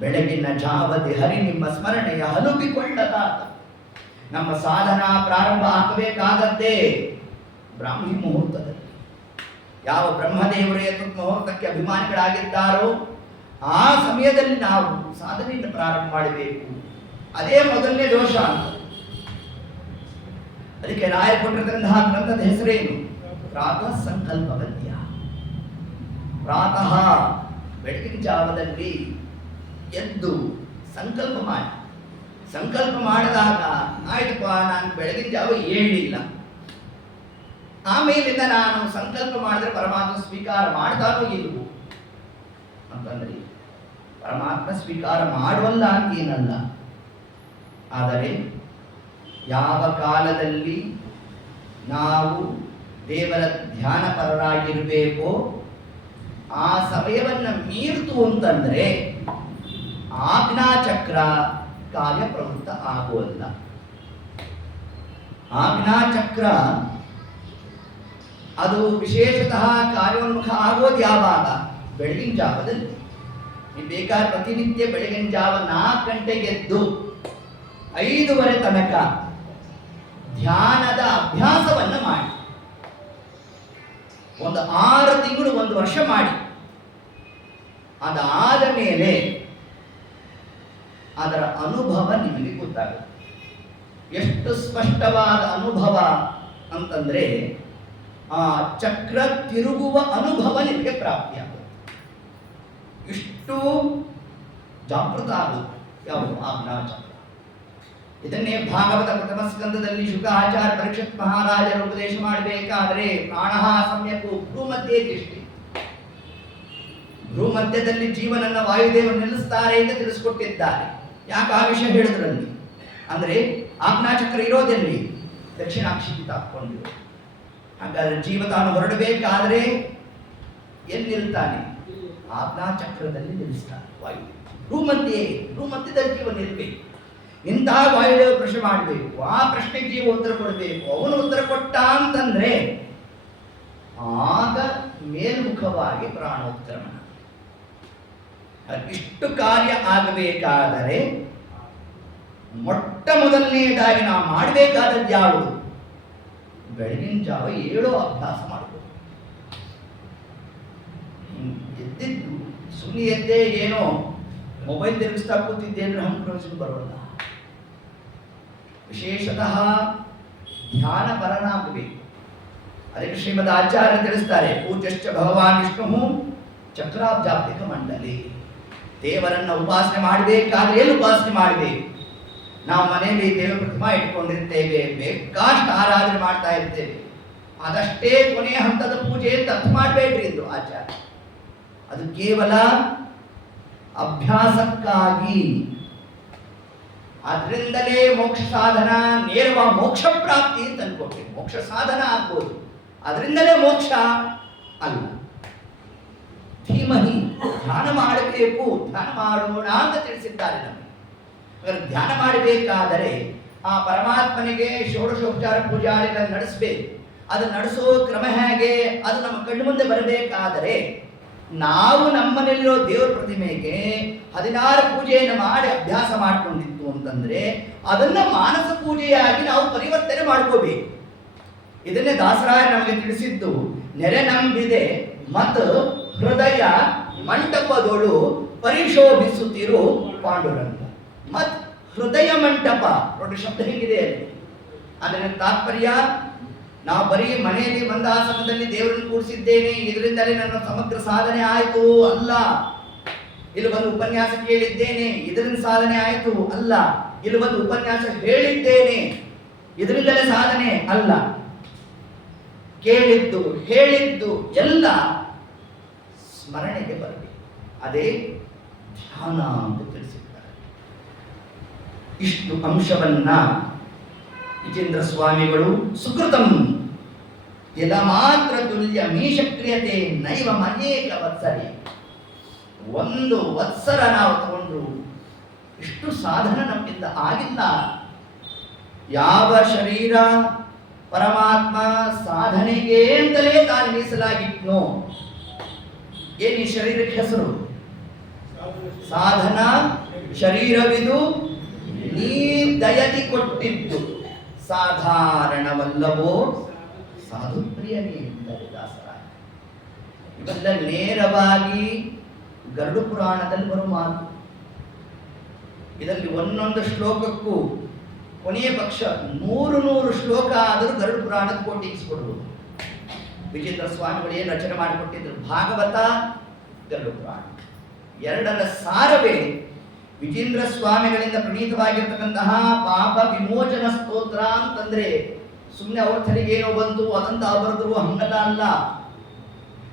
ಬೆಳಗಿನ ಜಾವದಿ ಹರಿ ನಿಮ್ಮ ಸ್ಮರಣೆಯ ಹಲುಬಿಕೊಳ್ಳದ. ನಮ್ಮ ಸಾಧನಾ ಪ್ರಾರಂಭ ಆಗಬೇಕಾಗದ್ದೇ ಬ್ರಾಹ್ಮಿ ಮುಹೂರ್ತದಲ್ಲಿ. ಯಾವ ಬ್ರಹ್ಮದೇವರು ಎತ್ತುತ್ತ ಮುಹೂರ್ತಕ್ಕೆ ಅಭಿಮಾನಿಗಳಾಗಿದ್ದಾರೋ ಆ ಸಮಯದಲ್ಲಿ ನಾವು ಸಾಧನೆಯನ್ನು ಪ್ರಾರಂಭ ಮಾಡಬೇಕು. ಅದೇ ಮೊದಲನೇ ದೋಷ ಅಂತ. ಅದಕ್ಕೆ ರಾಯ ಕೊಟ್ಟಿರ್ತಕ್ಕಂತಹ ಗ್ರಂಥದ ಹೆಸರೇನು? ಪ್ರಾತಃ ಸಂಕಲ್ಪ ಪದ್ಯ. ಪ್ರಾತಃ ಬೆಳಗಿನ ಜಾವದಲ್ಲಿ ಎದ್ದು ಸಂಕಲ್ಪ ಮಾಡಿ. ಸಂಕಲ್ಪ ಮಾಡಿದಾಗ ಆಯ್ತಪ್ಪ, ನಾನು ಬೆಳಗಿನ ಜಾವ ಏಳಲಿಲ್ಲ, ಆಮೇಲಿಂದ ನಾನು ಸಂಕಲ್ಪ ಮಾಡಿದ್ರೆ ಪರಮಾತ್ಮ ಸ್ವೀಕಾರ ಮಾಡ್ತಾನೋ ಇಲ್ವೋ ಅಂತಂದ್ರೆ ಪರಮಾತ್ಮ ಸ್ವೀಕಾರ ಮಾಡುವಲ್ಲ ಅಂತೇನಲ್ಲ. ಆದರೆ ಯಾವ ಕಾಲದಲ್ಲಿ ನಾವು ದೇವರ ಧ್ಯಾನಪರರಾಗಿರಬೇಕೋ ಆ ಸಮಯವನ್ನು ಮೀರ್ತು ಅಂತಂದ್ರೆ ಆಜ್ಞಾಚಕ್ರ ಕಾರ್ಯಪ್ರವೃತ್ತ ಆಗುವಲ್ಲ. ಆಜ್ಞಾಚಕ್ರ ಅದು ವಿಶೇಷತಃ ಕಾರ್ಯೋನ್ಮುಖ ಆಗೋದು ಯಾವಾಗ? ಬೆಳಗಿನ ಜಾವದಲ್ಲಿ. ನೀವು ಬೇಕಾದ್ರೆ ಪ್ರತಿನಿತ್ಯ ಬೆಳಗಿನ ಜಾವ 4 ಗಂಟೆಗೆ ಎದ್ದು 5:30 ತನಕ ಧ್ಯಾನದ ಅಭ್ಯಾಸವನ್ನು ಮಾಡಿ. ಒಂದು 6 ತಿಂಗಳು 1 ವರ್ಷ ಮಾಡಿ. ಅದಾದ ಮೇಲೆ ಅದರ ಅನುಭವ ನಿಮಗೆ ಗೊತ್ತಾಗುತ್ತೆ. ಎಷ್ಟು ಸ್ಪಷ್ಟವಾದ ಅನುಭವ ಅಂತಂದ್ರೆ ಆ ಚಕ್ರ ತಿರುಗುವ ಅನುಭವ ನಿಮಗೆ ಪ್ರಾಪ್ತಿಯಾಗುತ್ತೆ. ಇಷ್ಟು ಜಾಗೃತ ಆಗುತ್ತೆ ಯಾವುದು ಆಜ್ಞಾಚಕ್ರ. ಇದನ್ನೇ ಭಾಗವತ ಪ್ರಥಮ ಸ್ಕಂದದಲ್ಲಿ ಶುಕಾಚಾರ್ಯ ಪರೀಕ್ಷಿತ್ ಮಹಾರಾಜರು ಉಪದೇಶ ಮಾಡಬೇಕಾದರೆ ಪ್ರಾಣಃ ಸಮ್ಯಕ್ ಭ್ರೂಮಧ್ಯೆ ತಿಷ್ಠಿ, ಭ್ರೂಮಧ್ಯದಲ್ಲಿ ಜೀವನನ್ನ ವಾಯುದೇವರು ನಿಲ್ಲಿಸ್ತಾರೆ ಅಂತ ತಿಳಿಸ್ಕೊಟ್ಟಿದ್ದಾರೆ. ಯಾಕೆ ಆ ವಿಷಯ ಹೇಳಿದ್ರಲ್ಲಿ ಅಂದ್ರೆ ಆಜ್ಞಾಚಕ್ರ ಇರೋದೆಲ್ಲಿ ದಕ್ಷಿಣಾಕ್ಷಿ ತಾಕೊಂಡಿರೋ. ಹಾಗಾದ್ರೆ ಜೀವ ತಾನು ಹೊರಡಬೇಕಾದ್ರೆ ಎಲ್ಲಿ ನಿಲ್ತಾನೆ? ಆಜ್ಞಾಚಕ್ರದಲ್ಲಿ ನಿಲ್ಲಿಸ್ತಾನೆ ವಾಯುದೇವ. ಭ್ರೂಮಧ್ಯದಲ್ಲಿ ಜೀವ ನಿಲ್ಬೇಕು. ಇಂತಹ ವಾಯುದೇವ ಪ್ರಶ್ನೆ ಮಾಡಬೇಕು, ಆ ಪ್ರಶ್ನೆಗೆ ಜೀವ ಉತ್ತರ ಕೊಡಬೇಕು. ಅವನು ಉತ್ತರ ಕೊಟ್ಟ ಅಂತಂದ್ರೆ ಆಗ ಮೇಲ್ಮುಖವಾಗಿ ಪ್ರಾಣೋತ್ತರಣ. ಇಷ್ಟು ಕಾರ್ಯ ಆಗಬೇಕಾದರೆ ಮೊಟ್ಟ ಮೊದಲನೆಯದಾಗಿ ನಾವು ಮಾಡಬೇಕಾದದ್ದು ಯಾವುದು? ಬೆಳಗಿನ ಜಾವ ಏಳೋ ಅಭ್ಯಾಸ ಮಾಡಬೇಕು. ಎದ್ದಿದ್ದು ಸುಮ್ಮನೆ ಎದ್ದೇ ಏನೋ ಮೊಬೈಲ್ ತಿರುಗಿಸ್ತಾ ಕೂತಿದ್ದೆ ಅಂದ್ರೆ ಹಂಗೆ ಪ್ರಯೋಜನ ಬರೋಲ್ಲ. ವಿಶೇಷತಃ ಧ್ಯಾನ ಪರನಾಗಬೇಕು. ಅದಕ್ಕೆ ಶ್ರೀಮದ್ ಆಚಾರ್ಯ ತಿಳಿಸ್ತಾರೆ, ಪೂಜ್ಯಶ್ಚ ಭಗವಾನ್ ವಿಷ್ಣು ಚಕ್ರಾಬ್ಜಾಬ್ಧಿಕ ಮಂಡಲಿ. ದೇವರನ್ನ ಉಪಾಸನೆ ಮಾಡಬೇಕಾದ್ರೆ ಎಲ್ಲಿ ಉಪಾಸನೆ ಮಾಡಬೇಕು? ನಾವು ಮನೆಯಲ್ಲಿ ದೇವ ಪ್ರತಿಮಾ ಇಟ್ಕೊಂಡಿರ್ತೇವೆ, ಬೇಕಾಷ್ಟು ಆರಾಧನೆ ಮಾಡ್ತಾ ಇರ್ತೇವೆ. ಅದಷ್ಟೇ ಕೊನೆಯ ಹಂತದ ಪೂಜೆ ಅಂತ ಅರ್ಥ ಮಾಡಬೇಡ್ರಿ ಎಂದು ಆಚಾರ್ಯ. ಅದು ಕೇವಲ ಅಭ್ಯಾಸಕ್ಕಾಗಿ. ಅದರಿಂದಲೇ ಮೋಕ್ಷ ಸಾಧನ, ನೇರವಾಗಿ ಮೋಕ್ಷ ಪ್ರಾಪ್ತಿ ಅಂತ ಅನ್ಕೊಟ್ಟೆ. ಮೋಕ್ಷ ಸಾಧನ ಆಗ್ಬೋದು, ಅದರಿಂದಲೇ ಮೋಕ್ಷ ಅಲ್ಲ. ಧೀಮಹಿ, ಧ್ಯಾನ ಮಾಡಬೇಕು, ಧ್ಯಾನ ಮಾಡೋಣ ಅಂತ ತಿಳಿಸಿದ್ದಾರೆ ನಮಗೆ. ಧ್ಯಾನ ಮಾಡಬೇಕಾದರೆ ಆ ಪರಮಾತ್ಮನಿಗೆ ಷೋಡಶೋಪಚಾರ ಪೂಜಾರಿಗಳನ್ನು ನಡೆಸಬೇಕು. ಅದು ನಡೆಸೋ ಕ್ರಮ ಹೇಗೆ? ಅದು ನಮ್ಮ ಕಣ್ಣು ಮುಂದೆ ಬರಬೇಕಾದರೆ ನಾವು ನಮ್ಮನೆಯಲ್ಲಿರೋ ದೇವರ ಪ್ರತಿಮೆಗೆ 16 ಪೂಜೆಯನ್ನು ಮಾಡಿ ಅಭ್ಯಾಸ ಮಾಡಿಕೊಂಡಿತ್ತು ಅಂತಂದ್ರೆ ಅದನ್ನ ಮಾನಸ ಪೂಜೆಯಾಗಿ ನಾವು ಪರಿವರ್ತನೆ ಮಾಡ್ಕೋಬೇಕು. ಇದನ್ನೇ ದಾಸರಾಯ ನಮಗೆ ತಿಳಿಸಿದ್ದು, ನೆರೆ ನಂಬಿದೆ ಮತ್ತು ಹೃದಯ ಮಂಟಪದೊಳು ಪರಿಶೋಭಿಸುತ್ತಿರು ಪಾಂಡುರಂಗ. ಮತ್ ಹೃದಯ ಮಂಟಪ ನೋಡಿ ಶಬ್ದ ಹೇಗಿದೆ ಅಲ್ಲಿ. ಅದರ ತಾತ್ಪರ್ಯ, ನಾವು ಬರೀ ಮನೆಯಲ್ಲಿ ಒಂದು ಆಸನದಲ್ಲಿ ದೇವರನ್ನು ಕೂರಿಸಿದ್ದೇನೆ, ಇದರಿಂದಲೇ ನನ್ನ ಸಮಗ್ರ ಸಾಧನೆ ಆಯಿತು ಅಲ್ಲ. ಇಲ್ಲಿ ಒಂದು ಉಪನ್ಯಾಸ ಕೇಳಿದ್ದೇನೆ, ಇದರಿಂದ ಸಾಧನೆ ಆಯಿತು ಅಲ್ಲ. ಇಲ್ಲಿ ಒಂದು ಉಪನ್ಯಾಸ ಹೇಳಿದ್ದೇನೆ, ಇದರಿಂದಲೇ ಸಾಧನೆ ಅಲ್ಲ. ಕೇಳಿದ್ದು ಹೇಳಿದ್ದು ಎಲ್ಲ ಸ್ಮರಣೆಗೆ ಬರಬೇಕು. ಅದೇ ಧ್ಯಾನ ಅಂತ ತಿಳಿಸಿದ್ದಾರೆ. ಇಷ್ಟು ಅಂಶವನ್ನ ವಿಜೇಂದ್ರ ಸ್ವಾಮಿಗಳು ಸುಕೃತಂ ಯದ ಮಾತ್ರ ತುಲ್ಯ ಮೀಶಕ್ರಿಯತೆ ನೈವ ಅನೇಕ ವತ್ಸರೆ, ಒಂದು ವತ್ಸರ ನಾವು ತಗೊಂಡು ಇಷ್ಟು ಸಾಧನ ನಮ್ಮಿಂದ ಆಗಿಲ್ಲ. ಯಾವ ಶರೀರ ಪರಮಾತ್ಮ ಸಾಧನೆಗೆ ಅಂತಲೇ ತಾನು ಮೀಸಲಾಗಿಟ್ನೋ, ಏನಿ ಶರೀರಕ್ಕೆ ಹೆಸರು? ಸಾಧನ ಶರೀರವಿದು ನೀ ದಯದಿ ಕೊಟ್ಟಿದ್ದು ಸಾಧಾರಣವಲ್ಲವೋ ಸಾಧುಪ್ರಿಯನೇ ಎಂದರೆ ದಾಸರಾಯ. ಇವೆಲ್ಲ ನೇರವಾಗಿ ಗರುಡ ಪುರಾಣದಲ್ಲಿ ಬರುವ ಮಾತು. ಇದರಲ್ಲಿ ಒಂದೊಂದು ಶ್ಲೋಕಕ್ಕೂ ಕೊನೆಯ ಪಕ್ಷ 100 ಶ್ಲೋಕ ಆದರೂ ಗರುಡ ಪುರಾಣದ ಕೋಟಿಗಿಸ್ಕೊಡ್ಬೋದು. ವಿಜೇಂದ್ರ ಸ್ವಾಮಿಗಳು ಏನು ರಚನೆ ಮಾಡಿಕೊಟ್ಟಿದ್ರು? ಭಾಗವತ, ಗರುಡ ಪುರಾಣ ಎರಡರ ಸಾರವೇ ವಿಜೇಂದ್ರ ಸ್ವಾಮಿಗಳಿಂದ ಪ್ರಣೀತವಾಗಿರ್ತಕ್ಕಂತಹ ಪಾಪ ವಿಮೋಚನ ಸ್ತೋತ್ರ ಅಂತಂದ್ರೆ ಸುಮ್ಮನೆ ಅವ್ರ ತಲೆಗೇನೋ ಬಂತು ಅದಂತ ಬರೆದ್ರು ಹಂಗಲ್ಲ ಅಲ್ಲ.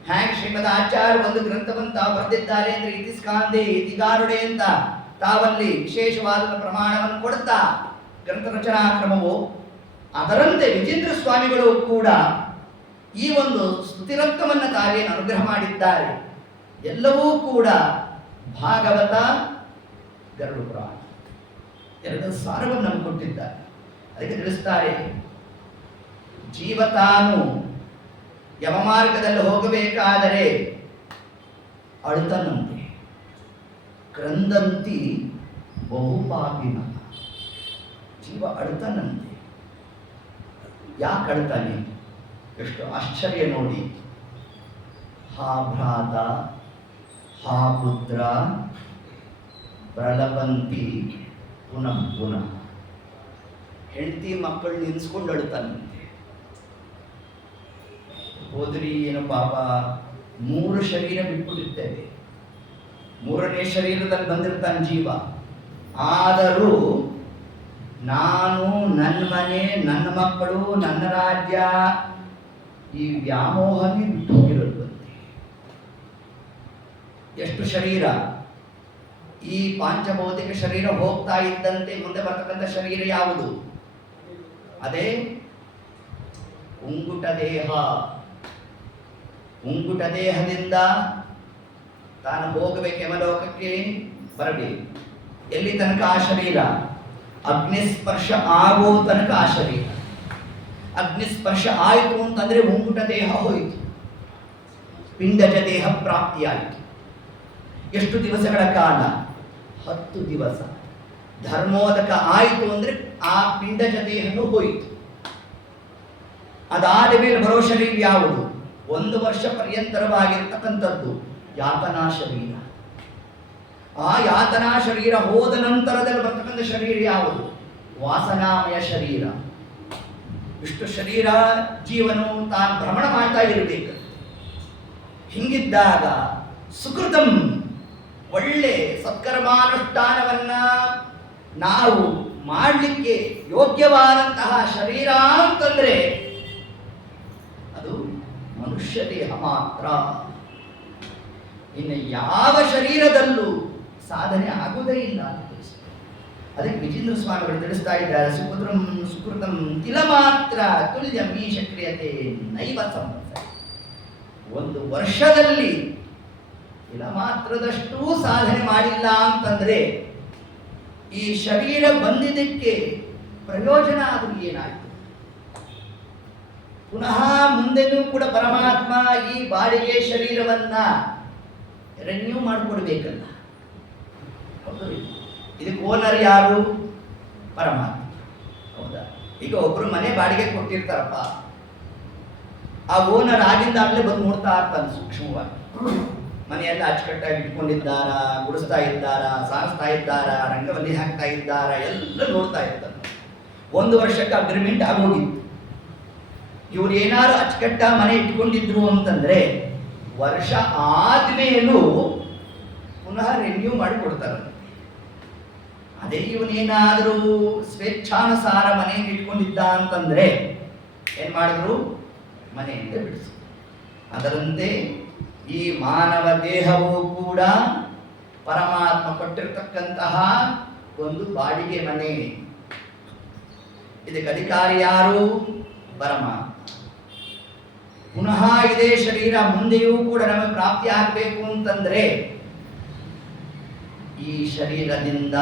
ಹ್ಯಾಂಗ್ ಶ್ರೀಮದ್ ಆಚಾರ್ಯ ಒಂದು ಗ್ರಂಥವಂತ ಬರೆದಿದ್ದಾರೆ ಅಂದ್ರೆ ಇತಿಸ್ಕಾಂದೆ ಇತಿಗಾರುಡೆ ಅಂತ ತಾವಲ್ಲಿ ವಿಶೇಷವಾದ ಪ್ರಮಾಣವನ್ನು ಕೊಡ್ತಾ ಗ್ರಂಥ ರಚನಾ ಕ್ರಮವು, ಅದರಂತೆ ವಿಜೇಂದ್ರ ಸ್ವಾಮಿಗಳು ಕೂಡ ಈ ಒಂದು ಸ್ತುತಿರತ್ನವನ್ನು ತಾವೇನು ಅನುಗ್ರಹ ಮಾಡಿದ್ದಾರೆ. ಎಲ್ಲವೂ ಕೂಡ ಭಾಗವತ, ಗರುಡ ಪುರಾಣ ಎರಡು ಸಾರವನ್ನು ನಮ್ಗೆ ಕೊಟ್ಟಿದ್ದಾರೆ. ಅದಕ್ಕೆ ತಿಳಿಸ್ತಾರೆ, ಜೀವ ತಾನು ಯಮಮಾರ್ಗದಲ್ಲಿ ಹೋಗಬೇಕಾದರೆ ಅಳುತ್ತನಂತೆ, ಕ್ರಂದಂತಿ ಬಹುಪಾಪಿನ. ಜೀವ ಅಳುತ್ತನಂತೆ. ಯಾಕೆ ಅಳ್ತಾನೆ? ಎಷ್ಟು ಆಶ್ಚರ್ಯ ನೋಡಿ. ಹಾ ಭ್ರಾತ, ಹಾ ಪುತ್ರ ಪ್ರಲಪಂತಿ ಪುನಃ ಪುನಃ ಹೆಂಡತಿ ಮಕ್ಕಳು ನಿನ್ಸ್ಕೊಂಡು ಅಳ್ತಾನಂತೆ. ಹೋದ್ರಿ ಏನು ಪಾಪ, 3 ಶರೀರ ಬಿಟ್ಬಿಟ್ಟಿರ್ತೇವೆ, 3ನೇ ಶರೀರದಲ್ಲಿ ಬಂದಿರ್ತಾನೆ ಜೀವ. ಆದರೂ ನಾನು, ನನ್ನ ಮನೆ, ನನ್ನ ಮಕ್ಕಳು, ನನ್ನ ರಾಜ್ಯ, ಈ ವ್ಯಾಮೋಹನೇ ಬಿಟ್ಟು ಹೋಗಿರುತ್ತಂತೆ. ಎಷ್ಟು ಶರೀರ, ಈ ಪಾಂಚಭೌತಿಕ ಶರೀರ ಹೋಗ್ತಾ ಇದ್ದಂತೆ ಮುಂದೆ ಬರ್ತಕ್ಕಂಥ ಶರೀರ ಯಾವುದು? ಅದೇ ಉಂಗುಟ ದೇಹ. ಉಂಗುಟ ದೇಹದಿಂದ ತಾನು ಹೋಗಬೇಕು, ಯಮಲೋಕಕ್ಕೆ ಬರಬೇಕು. ಎಲ್ಲಿ ತನಕ ಆ ಶರೀರ? ಅಗ್ನಿಸ್ಪರ್ಶ ಆಗೋ ತನಕ ಆ ಶರೀರ. ಅಗ್ನಿಸ್ಪರ್ಶ ಆಯಿತು ಅಂತಂದ್ರೆ ಉಂಗುಟ ದೇಹ ಹೋಯಿತು, ಪಿಂಡಜ ದೇಹ ಪ್ರಾಪ್ತಿಯಾಯಿತು. ಎಷ್ಟು ದಿವಸಗಳ ಕಾಲ? 10 ದಿವಸ. ಧರ್ಮೋದಕ ಆಯಿತು ಅಂದ್ರೆ ಆ ಪಿಂಡಜ ದೇಹನು ಹೋಯಿತು. ಅದಾದ ಮೇಲೆ ಬರೋ ಶರೀರ ಯಾವುದು? 1 ವರ್ಷ ಪರ್ಯಂತರವಾಗಿರ್ತಕ್ಕಂಥದ್ದು ಯಾತನಾ ಶರೀರ. ಆ ಯಾತನಾ ಶರೀರ ಹೋದ ನಂತರದಲ್ಲಿ ಬರ್ತಕ್ಕಂಥ ಶರೀರ ಯಾವುದು? ವಾಸನಾಮಯ ಶರೀರ. ಇಷ್ಟು ಶರೀರ ಜೀವನು ತಾನು ಭ್ರಮಣ ಮಾಡ್ತಾ ಇರಬೇಕು. ಹಿಂಗಿದ್ದಾಗ ಸುಕೃತಂ, ಒಳ್ಳೆ ಸತ್ಕರ್ಮಾನುಷ್ಠಾನವನ್ನ ನಾವು ಮಾಡಲಿಕ್ಕೆ ಯೋಗ್ಯವಾದಂತಹ ಶರೀರ ಅಂತಂದ್ರೆ ಅದು ಮನುಷ್ಯ ದೇಹ ಮಾತ್ರ. ಇನ್ನು ಯಾವ ಶರೀರದಲ್ಲೂ ಸಾಧನೆ ಆಗುವುದೇ ಇಲ್ಲ ಅಂತ ತಿಳಿಸ್ತಾರೆ. ಅದಕ್ಕೆ ವಿಜೇಂದ್ರ ಸ್ವಾಮಿಗಳು ತಿಳಿಸ್ತಾ ಇದ್ದಾರೆ, ಸುಕೃತಂ ತಿಲ ಮಾತ್ರ ತುಲ್ಯ ಮೀಶ ಕ್ರಿಯತೆ ನೈವ ಸಂವತ್ಸರ. 1 ವರ್ಷದಲ್ಲಿ ತಿಲ ಮಾತ್ರದಷ್ಟು ಸಾಧನೆ ಮಾಡಿಲ್ಲ ಅಂತಂದ್ರೆ ಈ ಶರೀರ ಬಂದಿದ್ದಕ್ಕೆ ಪ್ರಯೋಜನ ಆದರೂ ಏನಾಯ್ತು? ಪುನಃ ಮುಂದೆನೂ ಕೂಡ ಪರಮಾತ್ಮ ಈ ಬಾಡಿಗೆ ಶರೀರವನ್ನ ರೆನ್ಯೂ ಮಾಡಿಕೊಡ್ಬೇಕಲ್ಲ. ಇದಕ್ಕೆ ಓನರ್ ಯಾರು? ಪರಮಾತ್ಮ. ಹೌದಾ? ಈಗ ಒಬ್ರು ಮನೆ ಬಾಡಿಗೆ ಕೊಟ್ಟಿರ್ತಾರಪ್ಪ, ಆ ಓನರ್ ಆಗಿಂದಾಗಲೇ ಬಂದು ನೋಡ್ತಾ ಇರ್ತಾನೆ ಸೂಕ್ಷ್ಮವಾಗಿ. ಮನೆಯೆಲ್ಲ ಅಚ್ಚುಕಟ್ಟಾಗಿ ಇಟ್ಕೊಂಡಿದ್ದಾರ, ಗುಡಿಸ್ತಾ ಇದ್ದಾರ, ಸಾರಿಸ್ತಾ ಇದ್ದಾರ, ರಂಗವಲ್ಲಿ ಹಾಕ್ತಾ ಇದ್ದಾರ, ಎಲ್ಲ ನೋಡ್ತಾ ಇರ್ತಾನೆ. 1 ವರ್ಷಕ್ಕೆ ಅಗ್ರಿಮೆಂಟ್ ಆಗೋಗಿತ್ತು. ಇವ್ರು ಏನಾರು ಅಚ್ಚುಕಟ್ಟ ಮನೆ ಇಟ್ಕೊಂಡಿದ್ರು ಅಂತಂದ್ರೆ ವರ್ಷ ಆದ್ಮೇಲೂ ಪುನಃ ರಿನ್ಯೂ ಮಾಡಿ ಕೊಡ್ತಾರೆ. ಅದೇ ಇವನೇನಾದರೂ ಸ್ವೇಚ್ಛಾನುಸಾರ ಮನೆಯಲ್ಲಿ ಇಟ್ಕೊಂಡಿದ್ದ ಅಂತಂದ್ರೆ ಏನ್ ಮಾಡಿದ್ರು? ಮನೆಯಿಂದ ಬಿಡಿಸಿ. ಅದರಂತೆ ಈ ಮಾನವ ದೇಹವೂ ಕೂಡ ಪರಮಾತ್ಮ ಕೊಟ್ಟಿರ್ತಕ್ಕಂತಹ ಒಂದು ಬಾಡಿಗೆ ಮನೆ. ಇದಕ್ಕೆ ಅಧಿಕಾರಿ ಯಾರು? ಪರಮಾತ್ಮ. ಪುನಃ ಇದೇ ಶರೀರ ಮುಂದೆಯೂ ಕೂಡ ನಮಗೆ ಪ್ರಾಪ್ತಿ ಆಗಬೇಕು ಅಂತಂದ್ರೆ ಈ ಶರೀರದಿಂದ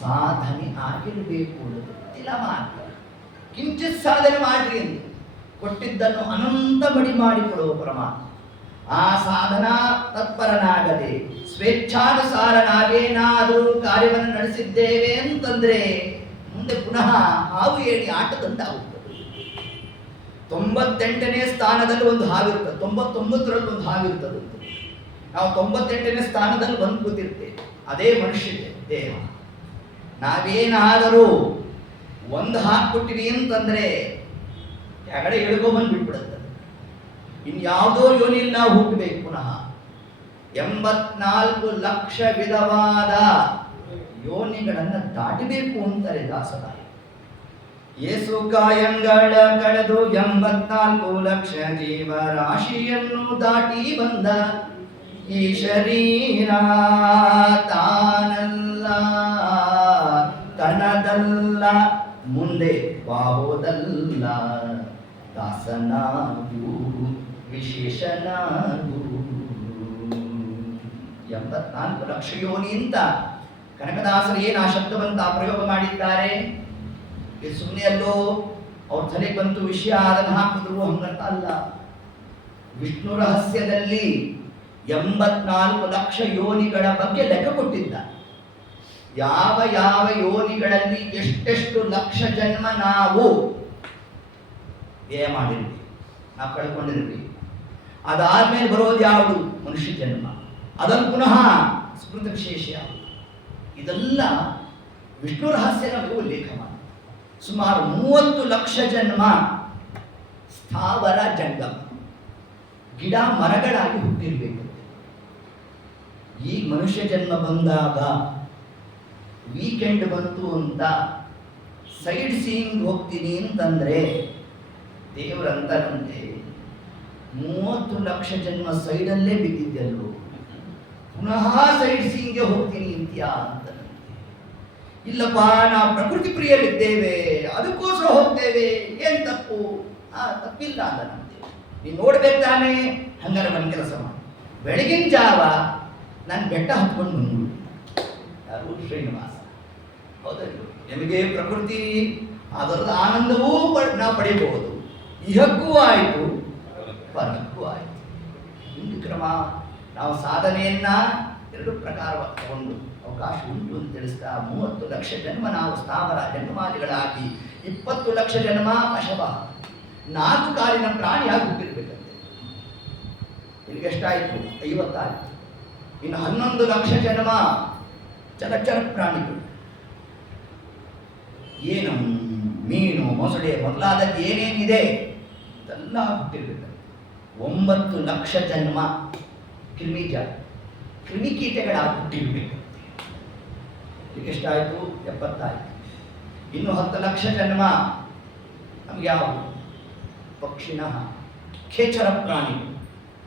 ಸಾಧನೆ ಆಗಿರಬೇಕು. ಇಲ್ಲ ಮಾತ್ರ ಕಿಂಚಿತ್ ಸಾಧನೆ ಮಾಡ್ರಿ ಎಂದು ಕೊಟ್ಟಿದ್ದನ್ನು ಅನಂತ ಬಡಿ ಮಾಡಿಕೊಡುವ ಪರಮಾತ್ಮ. ಆ ಸಾಧನಾ ತತ್ಪರನಾಗದೆ ಸ್ವೇಚ್ಛಾನುಸಾರನಾಗೇನಾದರೂ ಕಾರ್ಯವನ್ನು ನಡೆಸಿದ್ದೇವೆ ಅಂತಂದ್ರೆ ಮುಂದೆ ಪುನಃ ಹಾವು ಏಣಿ ಆಟದಂತಾಗುತ್ತದೆ. 98ನೇ ಸ್ಥಾನದಲ್ಲಿ ಒಂದು ಹಾವಿರ್ತದೆ, 99ರಲ್ಲಿ ಒಂದು ಹಾವಿರ್ತದೆ. ನಾವು 98ನೇ ಸ್ಥಾನದಲ್ಲಿ ಬಂದು ಕೂತಿರ್ತೇವೆ. ಅದೇ ಮನುಷ್ಯ ದೇಹ. ನಾವೇನಾದರೂ ಒಂದು ಹಾಕ್ಬಿಟ್ಟಿವಿ ಅಂತಂದ್ರೆ ಕೆಳಗಡೆ ಇಳ್ಕೊಂಬಂದು ಬಿಟ್ಬಿಡುತ್ತದೆ. ಇನ್ಯಾವುದೋ ಯೋನಿಯಲ್ಲಿ ನಾವು ಹುಟ್ಟಬೇಕು ಪುನಃ. 84 ಲಕ್ಷ ವಿಧವಾದ ಯೋನಿಗಳನ್ನು ದಾಟಬೇಕು ಅಂತಾರೆ ದಾಸರಾಯ. ಯೇಸು ಕಾಯಂಗಳ ಕಳೆದು 84 ಲಕ್ಷ ಜೀವರಾಶಿಯನ್ನು ದಾಟಿ ಬಂದ ಈ ಶರೀರ ತಾನಲ್ಲ, ತನದಲ್ಲ, ಮುಂದೆ ಬಾವುದಲ್ಲ. ದಾಸನಾಗು ವಿಶೇಷನಾಗು. 84 ಲಕ್ಷ ಯೋನಿ ಅಂತ ಕನಕದಾಸರು ಏನು ಆ ಶಬ್ದವಂತ ಪ್ರಯೋಗ ಮಾಡಿದ್ದಾರೆ. ಇದು ಸುಮ್ಮನೆ ಅಲ್ಲೋ ಅವ್ರ ತಲೆಗೆ ಬಂತು ವಿಷಯ ಅದನ್ನು ಹಾಕಿದ್ರು ಹಂಗಂತ ಅಲ್ಲ. ವಿಷ್ಣು ರಹಸ್ಯದಲ್ಲಿ 84 ಲಕ್ಷ ಯೋನಿಗಳ ಬಗ್ಗೆ ಲೆಕ್ಕ ಕೊಟ್ಟಿದ್ದ. ಯಾವ ಯಾವ ಯೋನಿಗಳಲ್ಲಿ ಎಷ್ಟೆಷ್ಟು ಲಕ್ಷ ಜನ್ಮ ನಾವು ವ್ಯಯ ಮಾಡಿರ್ವಿ, ನಾವು ಕಳ್ಕೊಂಡಿರ್ವಿ. ಅದಾದ್ಮೇಲೆ ಬರೋದು ಯಾವುದು? ಮನುಷ್ಯ ಜನ್ಮ. ಅದನ್ನು ಪುನಃ ಸ್ಮೃತ ವಿಶೇಷ. ಇದೆಲ್ಲ ವಿಷ್ಣು ರಹಸ್ಯನಲ್ಲೂ ಉಲ್ಲೇಖ ಮಾಡಿ ಸುಮಾರು 30 ಲಕ್ಷ ಜನ್ಮ ಸ್ಥಾವರ ಜಂಗಮ ಗಿಡ ಮರಗಳಾಗಿ ಹುಟ್ಟಿರ್ಬೇಕು. ಈ ಮನುಷ್ಯ ಜನ್ಮ ಬಂದಾಗ ವೀಕೆಂಡ್ ಬಂತು ಅಂತ ಸೈಡ್ ಸೀಯಿಂಗ್ ಹೋಗ್ತೀನಿ ಅಂತಂದ್ರೆ ದೇವರಂತನಂತೆ 30 ಲಕ್ಷ ಜನ್ಮ ಸೈಡಲ್ಲೇ ಬಿದ್ದಿದ್ದೆಲ್ಲೋ ಪುನಃ ಸೈಡ್ ಸೀಯಿಂಗ್ಗೆ ಹೋಗ್ತೀನಿ ಅಂತ್ಯಾ ಅಂತನಂತೆ. ಇಲ್ಲಪ್ಪ ನಾವು ಪ್ರಕೃತಿ ಪ್ರಿಯರಿದ್ದೇವೆ ಅದಕ್ಕೋಸ್ಕರ ಹೋಗ್ತೇವೆ, ಏನ್ ತಪ್ಪು? ತಪ್ಪಿಲ್ಲ ಅಂದನಂತೆ. ನೀನು ನೋಡ್ಬೇಕು ತಾನೇ, ಹಂಗಾರೆ ಒಂದು ಕೆಲಸ ಮಾಡಿ, ಬೆಳಗಿನ ಜಾವ ನಾನು ಬೆಟ್ಟ ಹತ್ಕೊಂಡು ಬಂದು ಯಾರು ಶ್ರೀನಿವಾಸ. ಹೌದಲ್ವ? ನಿಮಗೆ ಪ್ರಕೃತಿ ಅದರದ ಆನಂದವೂ ನಾವು ಪಡೆಯಬಹುದು, ಇಹಕ್ಕೂ ಆಯಿತು ಪರಕ್ಕೂ ಆಯಿತು. ಹಿಂದು ಕ್ರಮ ನಾವು ಸಾಧನೆಯನ್ನ 2 ಪ್ರಕಾರವಾಗಿ ತಗೊಂಡು ಅವಕಾಶ ಉಂಟು ಅಂತ ತಿಳಿಸ್ತಾ 30 ಲಕ್ಷ ಜನ್ಮ ನಾವು ಸ್ಥಾವರ ಜನ್ಮಾದಿಗಳಾಗಿ 20 ಲಕ್ಷ ಜನ್ಮ ಪಶವ 4 ಕಾಲಿನ ಪ್ರಾಣಿಯಾಗಿ ಹುಟ್ಟಿರ್ಬೇಕಂತೆ. ಇಲ್ಲಿಗೆ ಎಷ್ಟಾಯಿತು? 50 ಆಯಿತು. ಇನ್ನು 11 ಲಕ್ಷ ಜನ್ಮ ಜಲಚರ ಪ್ರಾಣಿಗಳು, ಏನು ಮೀನು ಮೊಸಳೆ ಮೊದಲಾದದ್ದು ಏನೇನಿದೆ ಇದೆಲ್ಲ ಹುಟ್ಟಿರ್ಬೇಕಂತೆ. 9 ಲಕ್ಷ ಜನ್ಮ ಕ್ರಿಮಿಕೀಟಗಳಾಗಿ ಹುಟ್ಟಿರ್ಬೇಕಂತೆ. ಇದಕ್ಕೆ ಎಷ್ಟಾಯಿತು? 70 ಆಯಿತು. ಇನ್ನು 10 ಲಕ್ಷ ಜನ್ಮ ನಮ್ಗೆ ಯಾವುದು? ಪಕ್ಷಿಣ ಖೇಚರ ಪ್ರಾಣಿಗಳು,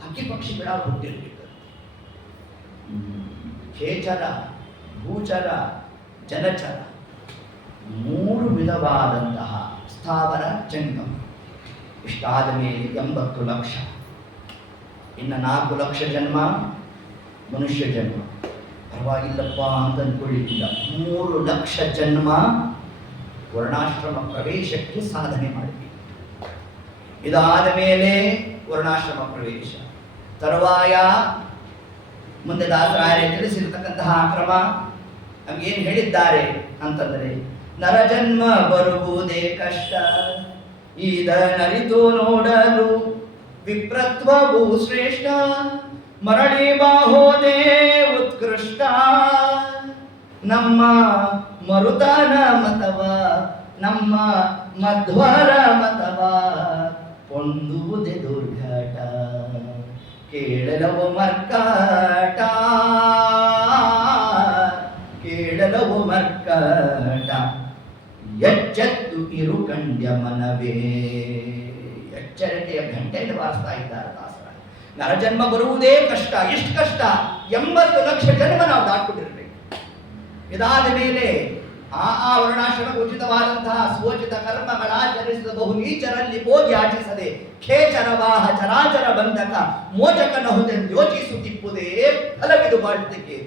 ಹಕ್ಕಿ ಪಕ್ಷಿಗಳಾಗಿ ಹುಟ್ಟಿರ್ಬೇಕಂತೆ. ಖೇಚರ, ಭೂಚರ, ಜಲಚರ 3 ವಿಧವಾದಂತಹ ಸ್ಥಾವರ ಜಂಗಮ. ಇಷ್ಟಾದ ಮೇಲೆ 80 ಲಕ್ಷ. ಇನ್ನು 4 ಲಕ್ಷ ಜನ್ಮ ಮನುಷ್ಯ ಜನ್ಮ. ಪರವಾಗಿಲ್ಲಪ್ಪ ಅಂತ ಅಂದ್ಕೊಳ್ಳಿಕ್ಕಿಲ್ಲ, 3 ಲಕ್ಷ ಜನ್ಮ ವರ್ಣಾಶ್ರಮ ಪ್ರವೇಶಕ್ಕೆ ಸಾಧನೆ ಮಾಡಬೇಕು. ಇದಾದ ಮೇಲೆ ವರ್ಣಾಶ್ರಮ ಪ್ರವೇಶ ತರುವಾಯ ಮುಂದೆ ದಾಸರಾಯರೇ ತಿಳಿಸಿರ್ತಕ್ಕಂತಹ ಕ್ರಮ ನಮಗೇನು ಹೇಳಿದ್ದಾರೆ ಅಂತಂದರೆ, ನರಜನ್ಮ ಬರುವುದೇ ಕಷ್ಟ, ಇದನರಿತು ನೋಡಲು ವಿಪ್ರತ್ವವು ಶ್ರೇಷ್ಠ, ಮರಳಿ ಬಾಹೋದೇ ಉತ್ಕೃಷ್ಟ, ನಮ್ಮ ಮರುತನ ಮತವ ನಮ್ಮ ಮಧ್ವರ ಮತವ ಹೊಂದುವುದೇ ದುರ್ಘಟ, ಕೇಳಲವು ಮರ್ಕಟ, ಕೇಳಲವು ಮರ್ಕಟ, ಎಚ್ಚೆತ್ತು ಇರು ಕಂಡ್ಯ ಮನವೇ. ಎಚ್ಚರಿಕೆಯ ಗಂಟೆಯನ್ನು ಬಾರಿಸ್ತಾ ಇದ್ದಾರೆ ದಾಸರ. ನರಜನ್ಮ ಬರುವುದೇ ಕಷ್ಟ. ಎಷ್ಟು ಕಷ್ಟ? 80 ಲಕ್ಷ ಜನ್ಮ ನಾವು ದಾಟ್ಬಿಟ್ಟಿರ್ಬೇಕು. ಇದಾದ ಮೇಲೆ ಆ ವರ್ಣಾಶ್ರಮಕ್ಕೆ ಉಚಿತವಾದಂತಹ ಸ್ವೋಚಿತ ಕರ್ಮಗಳಾಚರಿಸಿದ ಬಹು ನೀಚರಲ್ಲಿ ಭೋಗಿ ಆಚರಿಸದೆ ಖೇಚರವಾಹ ಚರಾಚರ ಬಂಧಕ ಮೋಚಕನಹುದೆಂದು ಯೋಚಿಸುತ್ತಿಪ್ಪುದೇ ಫಲವಿದು ಬಾಳ್ತಕ್ಕೆ.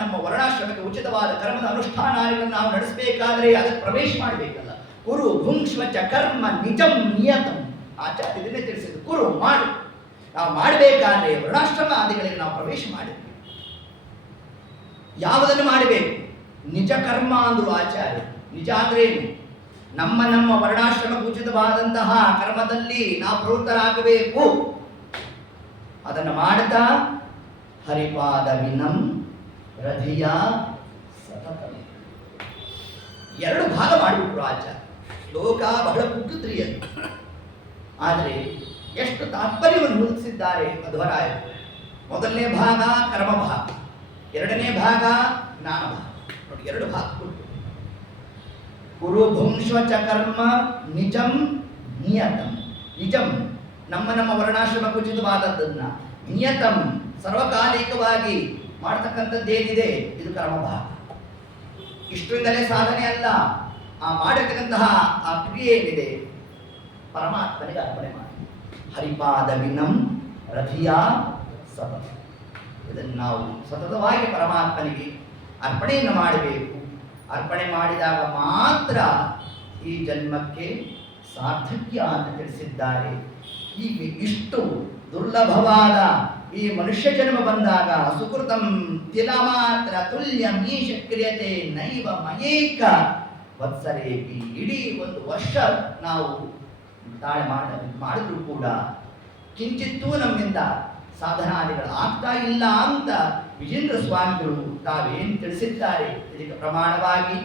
ನಮ್ಮ ವರ್ಣಾಶ್ರಮಕ್ಕೆ ಉಚಿತವಾದ ಕರ್ಮದ ಅನುಷ್ಠಾನಗಳನ್ನು ನಾವು ನಡೆಸಬೇಕಾದ್ರೆ ಅದಕ್ಕೆ ಪ್ರವೇಶ ಮಾಡಬೇಕಲ್ಲ. ಕುರು ಭುಂಕ್ಷ್ವಚ ಕರ್ಮ ನಿಜಂ ನಿಯತಂ. ಆಚಾರ್ಯ ಇದನ್ನೇ ತಿಳಿಸಿದ್ರು, ಕುರು ಮಾಡು. ನಾವು ಮಾಡಬೇಕಾದ್ರೆ ವರ್ಣಾಶ್ರಮ ಆದಿಗಳಿಗೆ ನಾವು ಪ್ರವೇಶ ಮಾಡಬೇಕು. ಯಾವುದನ್ನು ಮಾಡಬೇಕು? ನಿಜ ಕರ್ಮ ಅಂದ್ರು ಆಚಾರ್ಯ. ನಿಜ ಅಂದ್ರೇನು? ನಮ್ಮ ವರ್ಣಾಶ್ರಮಕ್ಕೆ ಉಚಿತವಾದಂತಹ ಕರ್ಮದಲ್ಲಿ ನಾವು ಪ್ರವೃತ್ತರಾಗಬೇಕು. ಅದನ್ನು ಮಾಡ್ತಾ ಹರಿಪಾದ ವಿನಂ ರಧಿಯ ಸತತ 2 ಭಾಗ ಮಾಡಿಬಿಟ್ರು ಆಚಾರ್ಯ. ಶ್ಲೋಕ ಬಹಳ ಪುಟ್ಟುತ್ರಿಯಲ್ಲಿ, ಆದರೆ ಎಷ್ಟು ತಾತ್ಪರ್ಯವನ್ನು ಹುಡುಕಿಸಿದ್ದಾರೆ ಮಧ್ವರಾಯರು. ಮೊದಲನೇ ಭಾಗ ಕರ್ಮ ಭಾಗ, 2ನೇ ಭಾಗ ಜ್ಞಾನ ಭಾಗ. ನೋಡಿ, 2 ಭಾಗ ಕೊಟ್ಟು ಕುರು ಭುಂಶ್ವಚ ಕರ್ಮ ನಿಜಂ ನಿಯತಂ. ನಿಜಂ ನಮ್ಮ ವರ್ಣಾಶ್ರಮಕ್ಕೆ ಉಚಿತವಾದದ್ದನ್ನ, ನಿಯತಂ ಸರ್ವಕಾಲಿಕವಾಗಿ ಮಾಡ್ತಕ್ಕಂಥದ್ದೇನಿದೆ ಇದು ಕರ್ಮ ಭಾಗ. ಇಷ್ಟರಿಂದಲೇ ಸಾಧನೆ ಅಲ್ಲ, ಆ ಮಾಡಿರ್ತಕ್ಕಂತಹ ಆ ಕ್ರಿಯೆ ಏನಿದೆ ಪರಮಾತ್ಮನಿಗೆ ಅರ್ಪಣೆ ಮಾಡಿ. ಹರಿಪಾದ ವಿನಂ ರಥಿಯ ಸತತ. ಇದನ್ನು ನಾವು ಸತತವಾಗಿ ಪರಮಾತ್ಮನಿಗೆ ಅರ್ಪಣೆಯನ್ನು ಮಾಡಬೇಕು. ಅರ್ಪಣೆ ಮಾಡಿದಾಗ ಮಾತ್ರ ಈ ಜನ್ಮಕ್ಕೆ ಸಾರ್ಥಕ್ಯ ಅಂತ ತಿಳಿಸಿದ್ದಾರೆ. ಹೀಗೆ ಇಷ್ಟು ದುರ್ಲಭವಾದ ಈ ಮನುಷ್ಯ ಜನ್ಮ ಬಂದಾಗ ಸುಕೃತಂ ತಿಲ ಮಾತ್ರ ತುಲ್ಯ ಮೀಶ ಕ್ರಿಯತೆ ನೈವ ಮಯೇಕ ವತ್ಸರೇಪಿ. ಇಡೀ 1 ವರ್ಷ ನಾವು ತಾಳೆ ಮಾಡಿದ್ರು ಕೂಡ ಕಿಂಚಿತ್ತೂ ನಮ್ಮಿಂದ ಸಾಧನಾದಿಗಳು ಆಗ್ತಾ ಇಲ್ಲ ಅಂತ ವಿಜೇಂದ್ರ ಸ್ವಾಮಿಗಳು ತಾವೇನು ತಿಳಿಸಿದ್ದಾರೆ ಇದಕ್ಕೆ ಪ್ರಮಾಣವಾಗಿ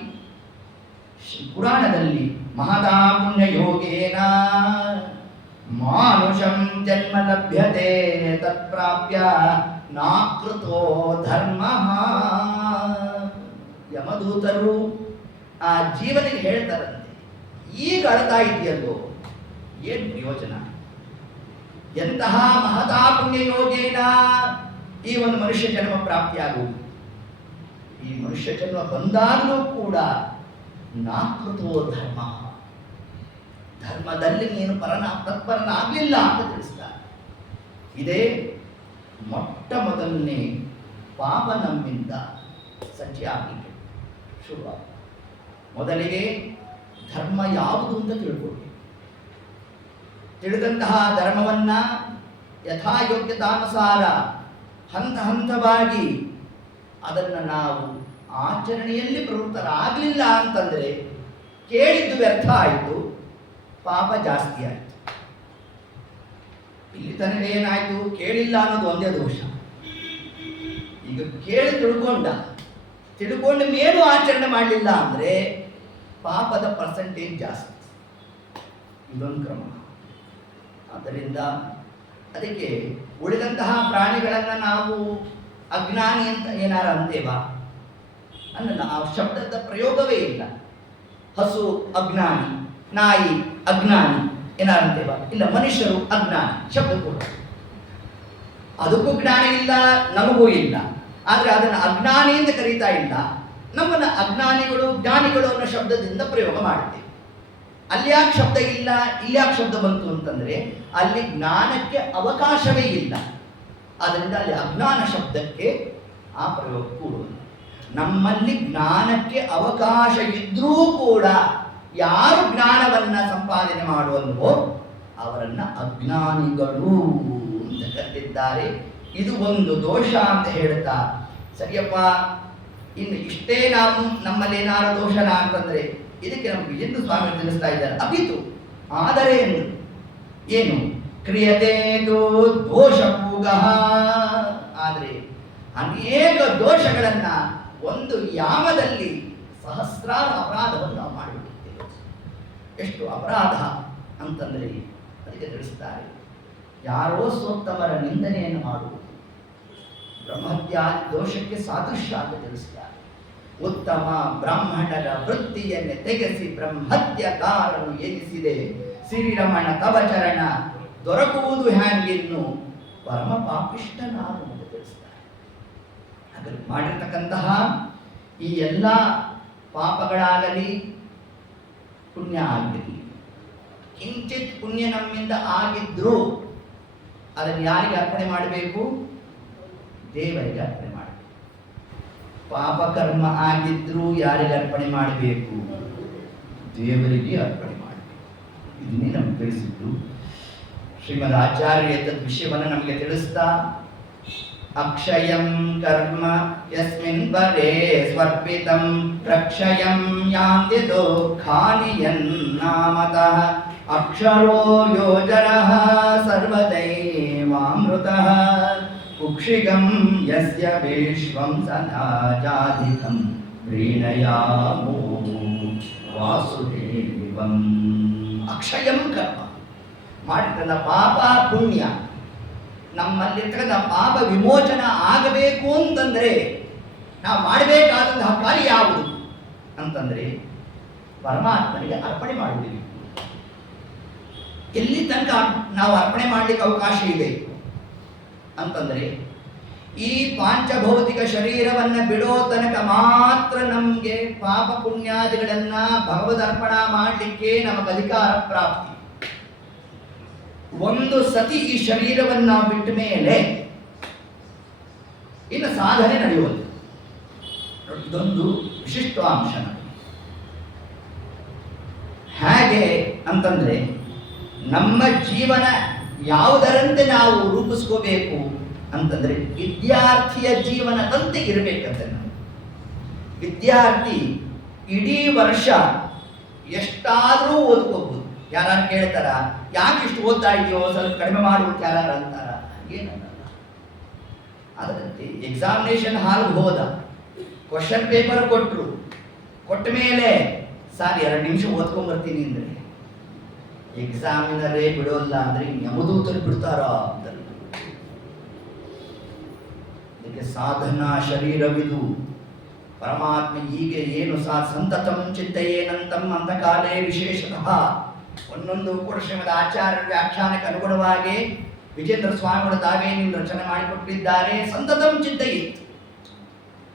ಪುರಾಣದಲ್ಲಿ ಮಹತಾ ಪುಣ್ಯ ಯೋಗೇನ ಮಾನುಷಂ ಜನ್ಮ ಲಭ್ಯತೆ ತತ್ಪ್ರಾಪ್ಯ ನಾಕೃತೋ ಧರ್ಮ. ಯಮದೂತರು ಆ ಜೀವನಿಗೆ ಹೇಳ್ತಾರಂತೆ, ಈಗ ಅಳ್ತಾ ಇದೆಯಲ್ಲೋ ಏನು ಪ್ರಯೋಜನ, ಎಂತಹ ಮಹತಾ ಪುಣ್ಯ ಯೋಗೇನ ಈ ಒಂದು ಮನುಷ್ಯ ಜನ್ಮ ಪ್ರಾಪ್ತಿಯಾಗುವುದು. ಈ ಮನುಷ್ಯ ಜನ್ಮ ಬಂದಾಗಲೂ ಕೂಡ ನಾಕೃತೋ ಧರ್ಮ, ಧರ್ಮದಲ್ಲಿ ನೀನು ತತ್ಪರನಾಗಲಿಲ್ಲ ಅಂತ ತಿಳಿಸ್ತಾರೆ. ಇದೇ ಮೊಟ್ಟ ಮೊದಲನೇ ಪಾಪ ನಮ್ಮಿಂದ ಸಂಚಯ ಆಗಲಿಕ್ಕೆ ಶುರುವಾಗುತ್ತೆ. ಮೊದಲಿಗೆ ಧರ್ಮ ಯಾವುದು ಅಂತ ತಿಳ್ಕೊಳ್ಳಿ. ತಿಳಿದಂತಹ ಧರ್ಮವನ್ನ ಯಥಾಯೋಗ್ಯತಾನುಸಾರ ಹಂತ ಹಂತವಾಗಿ ಅದನ್ನು ನಾವು ಆಚರಣೆಯಲ್ಲಿ ಪ್ರವೃತ್ತರಾಗಲಿಲ್ಲ ಅಂತಂದರೆ ಕೇಳಿದ್ದು ವ್ಯರ್ಥ ಆಯಿತು, ಪಾಪ ಜಾಸ್ತಿ ಆಯಿತು. ಇಲ್ಲಿ ತನಕ ಏನಾಯಿತು, ಕೇಳಿಲ್ಲ ಅನ್ನೋದು ಒಂದೇ ದೋಷ. ಈಗ ಕೇಳಿ ತಿಳ್ಕೊಂಡ ಮೇಲೂ ಆಚರಣೆ ಮಾಡಲಿಲ್ಲ ಅಂದರೆ ಪಾಪದ ಪರ್ಸೆಂಟೇಜ್ ಜಾಸ್ತಿ. ಇದೊಂದು ಕ್ರಮ. ಆದ್ದರಿಂದ ಅದಕ್ಕೆ ಉಳಿದಂತಹ ಪ್ರಾಣಿಗಳನ್ನು ನಾವು ಅಜ್ಞಾನಿ ಅಂತ ಏನಾರ ಅಂತೇವಾ? ಅನ್ನಲ್ಲ, ಆ ಶಬ್ದದ ಪ್ರಯೋಗವೇ ಇಲ್ಲ. ಹಸು ಅಜ್ಞಾನಿ, ನಾಯಿ ಅಜ್ಞಾನಿ ಏನಾರು ಅಂತೇವಾ? ಇಲ್ಲ. ಮನುಷ್ಯರು ಅಜ್ಞಾನಿ ಶಬ್ದ ಕೂಡ, ಅದಕ್ಕೂ ಜ್ಞಾನ ಇಲ್ಲ, ನಮಗೂ ಇಲ್ಲ. ಆದರೆ ಅದನ್ನು ಅಜ್ಞಾನಿ ಅಂತ ಕರೀತಾ ಇಲ್ಲ, ನಮ್ಮನ್ನು ಅಜ್ಞಾನಿಗಳು ಜ್ಞಾನಿಗಳು ಅನ್ನೋ ಶಬ್ದದಿಂದ ಪ್ರಯೋಗ ಮಾಡ್ತೇವೆ. ಅಲ್ಲಿ ಯಾಕೆ ಶಬ್ದ ಇಲ್ಲ, ಇಲ್ಲಿ ಯಾಕೆ ಶಬ್ದ ಬಂತು ಅಂತಂದರೆ ಅಲ್ಲಿ ಜ್ಞಾನಕ್ಕೆ ಅವಕಾಶವೇ ಇಲ್ಲ. ಆದ್ದರಿಂದ ಅಲ್ಲಿ ಅಜ್ಞಾನ ಶಬ್ದಕ್ಕೆ ಆ ಪ್ರಯೋಗ ಕೂಡುವುದು. ನಮ್ಮಲ್ಲಿ ಜ್ಞಾನಕ್ಕೆ ಅವಕಾಶ ಇದ್ರೂ ಕೂಡ ಯಾರು ಜ್ಞಾನವನ್ನ ಸಂಪಾದನೆ ಮಾಡುವಲ್ವೋ ಅವರನ್ನ ಅಜ್ಞಾನಿಗಳು ಅಂತ ಕರೆದಿದ್ದಾರೆ. ಇದು ಒಂದು ದೋಷ ಅಂತ ಹೇಳ್ತಾ, ಸರಿಯಪ್ಪ ಇನ್ನು ಇಷ್ಟೇ ನಾವು ನಮ್ಮಲ್ಲಿ ಏನಾರು ದೋಷನ ಅಂತಂದ್ರೆ ಇದಕ್ಕೆ ನಮ್ಮ ವಿಜೇಂದ್ರ ಸ್ವಾಮಿ ತಿಳಿಸ್ತಾ ಇದ್ದಾರೆ. ಅಪಿತು ಆದರೆ ಏನು ಕ್ರಿಯತೆ ದೋಷ ಪೂಗ. ಆದರೆ ಅನೇಕ ದೋಷಗಳನ್ನ ಒಂದು ಯಾಮದಲ್ಲಿ ಸಹಸ್ರಾರು ಅಪರಾಧವನ್ನು ನಾವು ಮಾಡಿಬಿಟ್ಟಿದ್ದೇವೆ. ಎಷ್ಟು ಅಪರಾಧ ಅಂತಂದ್ರೆ ಅದಕ್ಕೆ ತಿಳಿಸ್ತಾರೆ. ಯಾರೋ ಸೋತ್ತಮರ ನಿಂದನೆಯನ್ನು ಮಾಡುವುದು ಬ್ರಹ್ಮತ್ಯಾದಿ ದೋಷಕ್ಕೆ ಸಾದೃಶ್ಯ ಅಂತ ತಿಳಿಸ್ತಾರೆ. ಉತ್ತಮ ಬ್ರಾಹ್ಮಣರ ವೃತ್ತಿಯನ್ನೇ ತೆಗೆಸಿ ಬ್ರಹ್ಮತ್ಯಗಾರನು ಎನಿಸಿದೆ ಸಿರಿರಮಣ ತವಚರಣ ದೊರಕುವುದು ಹ್ಯಾಂಗಿನ್ನು ಪರಮ ಪಾಪಿಷ್ಟ ನಾನು ಅಂತ ತಿಳಿಸ್ತಾರೆ. ಹಾಗಾಗಿ ಮಾಡಿರ್ತಕ್ಕಂತಹ ಈ ಎಲ್ಲ ಪಾಪಗಳಾಗಲಿ ಪುಣ್ಯ ಆಗಲಿ, ಕಿಂಚಿತ್ ಪುಣ್ಯ ನಮ್ಮಿಂದ ಆಗಿದ್ರೂ ಅದನ್ನು ಯಾರಿಗೆ ಅರ್ಪಣೆ ಮಾಡಬೇಕು? ದೇವರಿಗೆ ಅರ್ಪಣೆ ಮಾಡಬೇಕು. ಪಾಪಕರ್ಮ ಆಗಿದ್ರೂ ಯಾರಿಗೆ ಅರ್ಪಣೆ ಮಾಡಬೇಕು? ದೇವರಿಗೆ ಅರ್ಪಣೆ ಮಾಡಬೇಕು. ಇದನ್ನೇ ನಮ್ಗೆ ತಿಳಿಸಿದ್ದು ಶ್ರೀಮದ್ ಆಚಾರ್ಯ ತದ್ ವಿಷಯವನ್ನು ನಮಗೆ ತಿಳಿಸ್ತಾ, ಅಕ್ಷಯಂ ಕರ್ಮ ಯಸ್ಮಿನ್ ಪರೇ ಸ್ವರ್ಪಿತಂ ಪ್ರಕ್ಷಯಂ ಯಾಂತಿ ದುಃಖಾನಿ ಯನ್ನಾಮತಃ ಅಕ್ಷರೋ ಯೋಜನಃ ಸರ್ವದೈವಾಮೃತಃ ಕುಕ್ಷಿಗಂ ಯಸ್ಯ ವಿಶ್ವಂ ಸದಾ ಜಾಧಿಕಂ ಪ್ರೀಣಯಾಮೋ ವಾಸುದೇವಂ. ಅಕ್ಷಯಂ ಕರ್ಮ ಮಾಡಿದ ಪಾಪ ಪುಣ್ಯ, ನಮ್ಮಲ್ಲಿರ್ತಕ್ಕಂಥ ಪಾಪ ವಿಮೋಚನ ಆಗಬೇಕು ಅಂತಂದ್ರೆ ನಾವು ಮಾಡಬೇಕಾದಂತಹ ಕಾರ್ಯ ಯಾವುದು ಅಂತಂದ್ರೆ ಪರಮಾತ್ಮನಿಗೆ ಅರ್ಪಣೆ ಮಾಡುವುದಿಲ್ಲ. ಎಲ್ಲಿ ತನಕ ನಾವು ಅರ್ಪಣೆ ಮಾಡಲಿಕ್ಕೆ ಅವಕಾಶ ಇದೆ ಅಂತಂದ್ರೆ ಈ ಪಾಂಚಭೌತಿಕ ಶರೀರವನ್ನ ಬಿಡೋ ತನಕ ಮಾತ್ರ ನಮಗೆ ಪಾಪ ಪುಣ್ಯಾದಿಗಳನ್ನ ಭಗವದರ್ಪಣ ಮಾಡಲಿಕ್ಕೆ ನಮಗೆ ಅಧಿಕಾರ ಪ್ರಾಪ್ತಿ. ಒಂದು ಸತಿ ಈ ಶರೀರವನ್ನು ನಾವು ಬಿಟ್ಟ ಮೇಲೆ ಇನ್ನು ಸಾಧನೆ ನಡೆಯುವುದು. ಇದೊಂದು ವಿಶಿಷ್ಟಾಂಶ. ಹೇಗೆ ಅಂತಂದ್ರೆ ನಮ್ಮ ಜೀವನ ಯಾವುದರಂತೆ ನಾವು ರೂಪಿಸ್ಕೋಬೇಕು ಅಂತಂದ್ರೆ ವಿದ್ಯಾರ್ಥಿಯ ಜೀವನದಂತೆ ಇರಬೇಕಂತೆ. ನಾವು ವಿದ್ಯಾರ್ಥಿ ಇಡೀ ವರ್ಷ ಎಷ್ಟಾದರೂ ಓದ್ಕೋಬಹುದು. ಯಾರು ಕೇಳ್ತಾರ, ಯಾಕೆ ಇಷ್ಟು ಓದ್ತಾ ಇದೆಯೋ ಸ್ವಲ್ಪ ಕಡಿಮೆ ಮಾಡುವುದು ಯಾರು ಅಂತಾರ? ಏನಲ್ಲ. ಅದರಂತೆ ಎಕ್ಸಾಮಿನೇಷನ್ ಹಾಲ್ಗೆ ಹೋದ, ಕ್ವಶನ್ ಪೇಪರ್ ಕೊಟ್ಟರು, ಕೊಟ್ಟ ಮೇಲೆ ಸರ್ 2 ನಿಮಿಷ ಓದ್ಕೊಂಡ್ಬರ್ತೀನಿ ಅಂದರೆ ಎಕ್ಸಾಮಿನರೇ ಬಿಡೋಲ್ಲ ಅಂದರೆ ಯಮದೂತರು ಬಿಡ್ತಾರ ಅಂತ. ಅದಕ್ಕೆ ಸಾಧನಾ ಶರೀರವಿದು ಪರಮಾತ್ಮ ಹೀಗೆ ಏನು ಸಂತತಂ ಚಿಂತೆಯೇನಂತಂ ಅಂತ ಕಾಲೇ ವಿಶೇಷತಃ ಒಂದೊಂದು ಕೂಡ ಶ್ರೀಮದ್ ಆಚಾರ್ಯರ ವ್ಯಾಖ್ಯಾನಕ್ಕೆ ಅನುಗುಣವಾಗಿ ವಿಜೇಂದ್ರ ಸ್ವಾಮಿಗಳು ತಾವೇನಿಂದ ರಚನೆ ಮಾಡಿಕೊಟ್ಟಿದ್ದಾರೆ. ಸಂತತಂ ಚಿಂತೆಯೇ,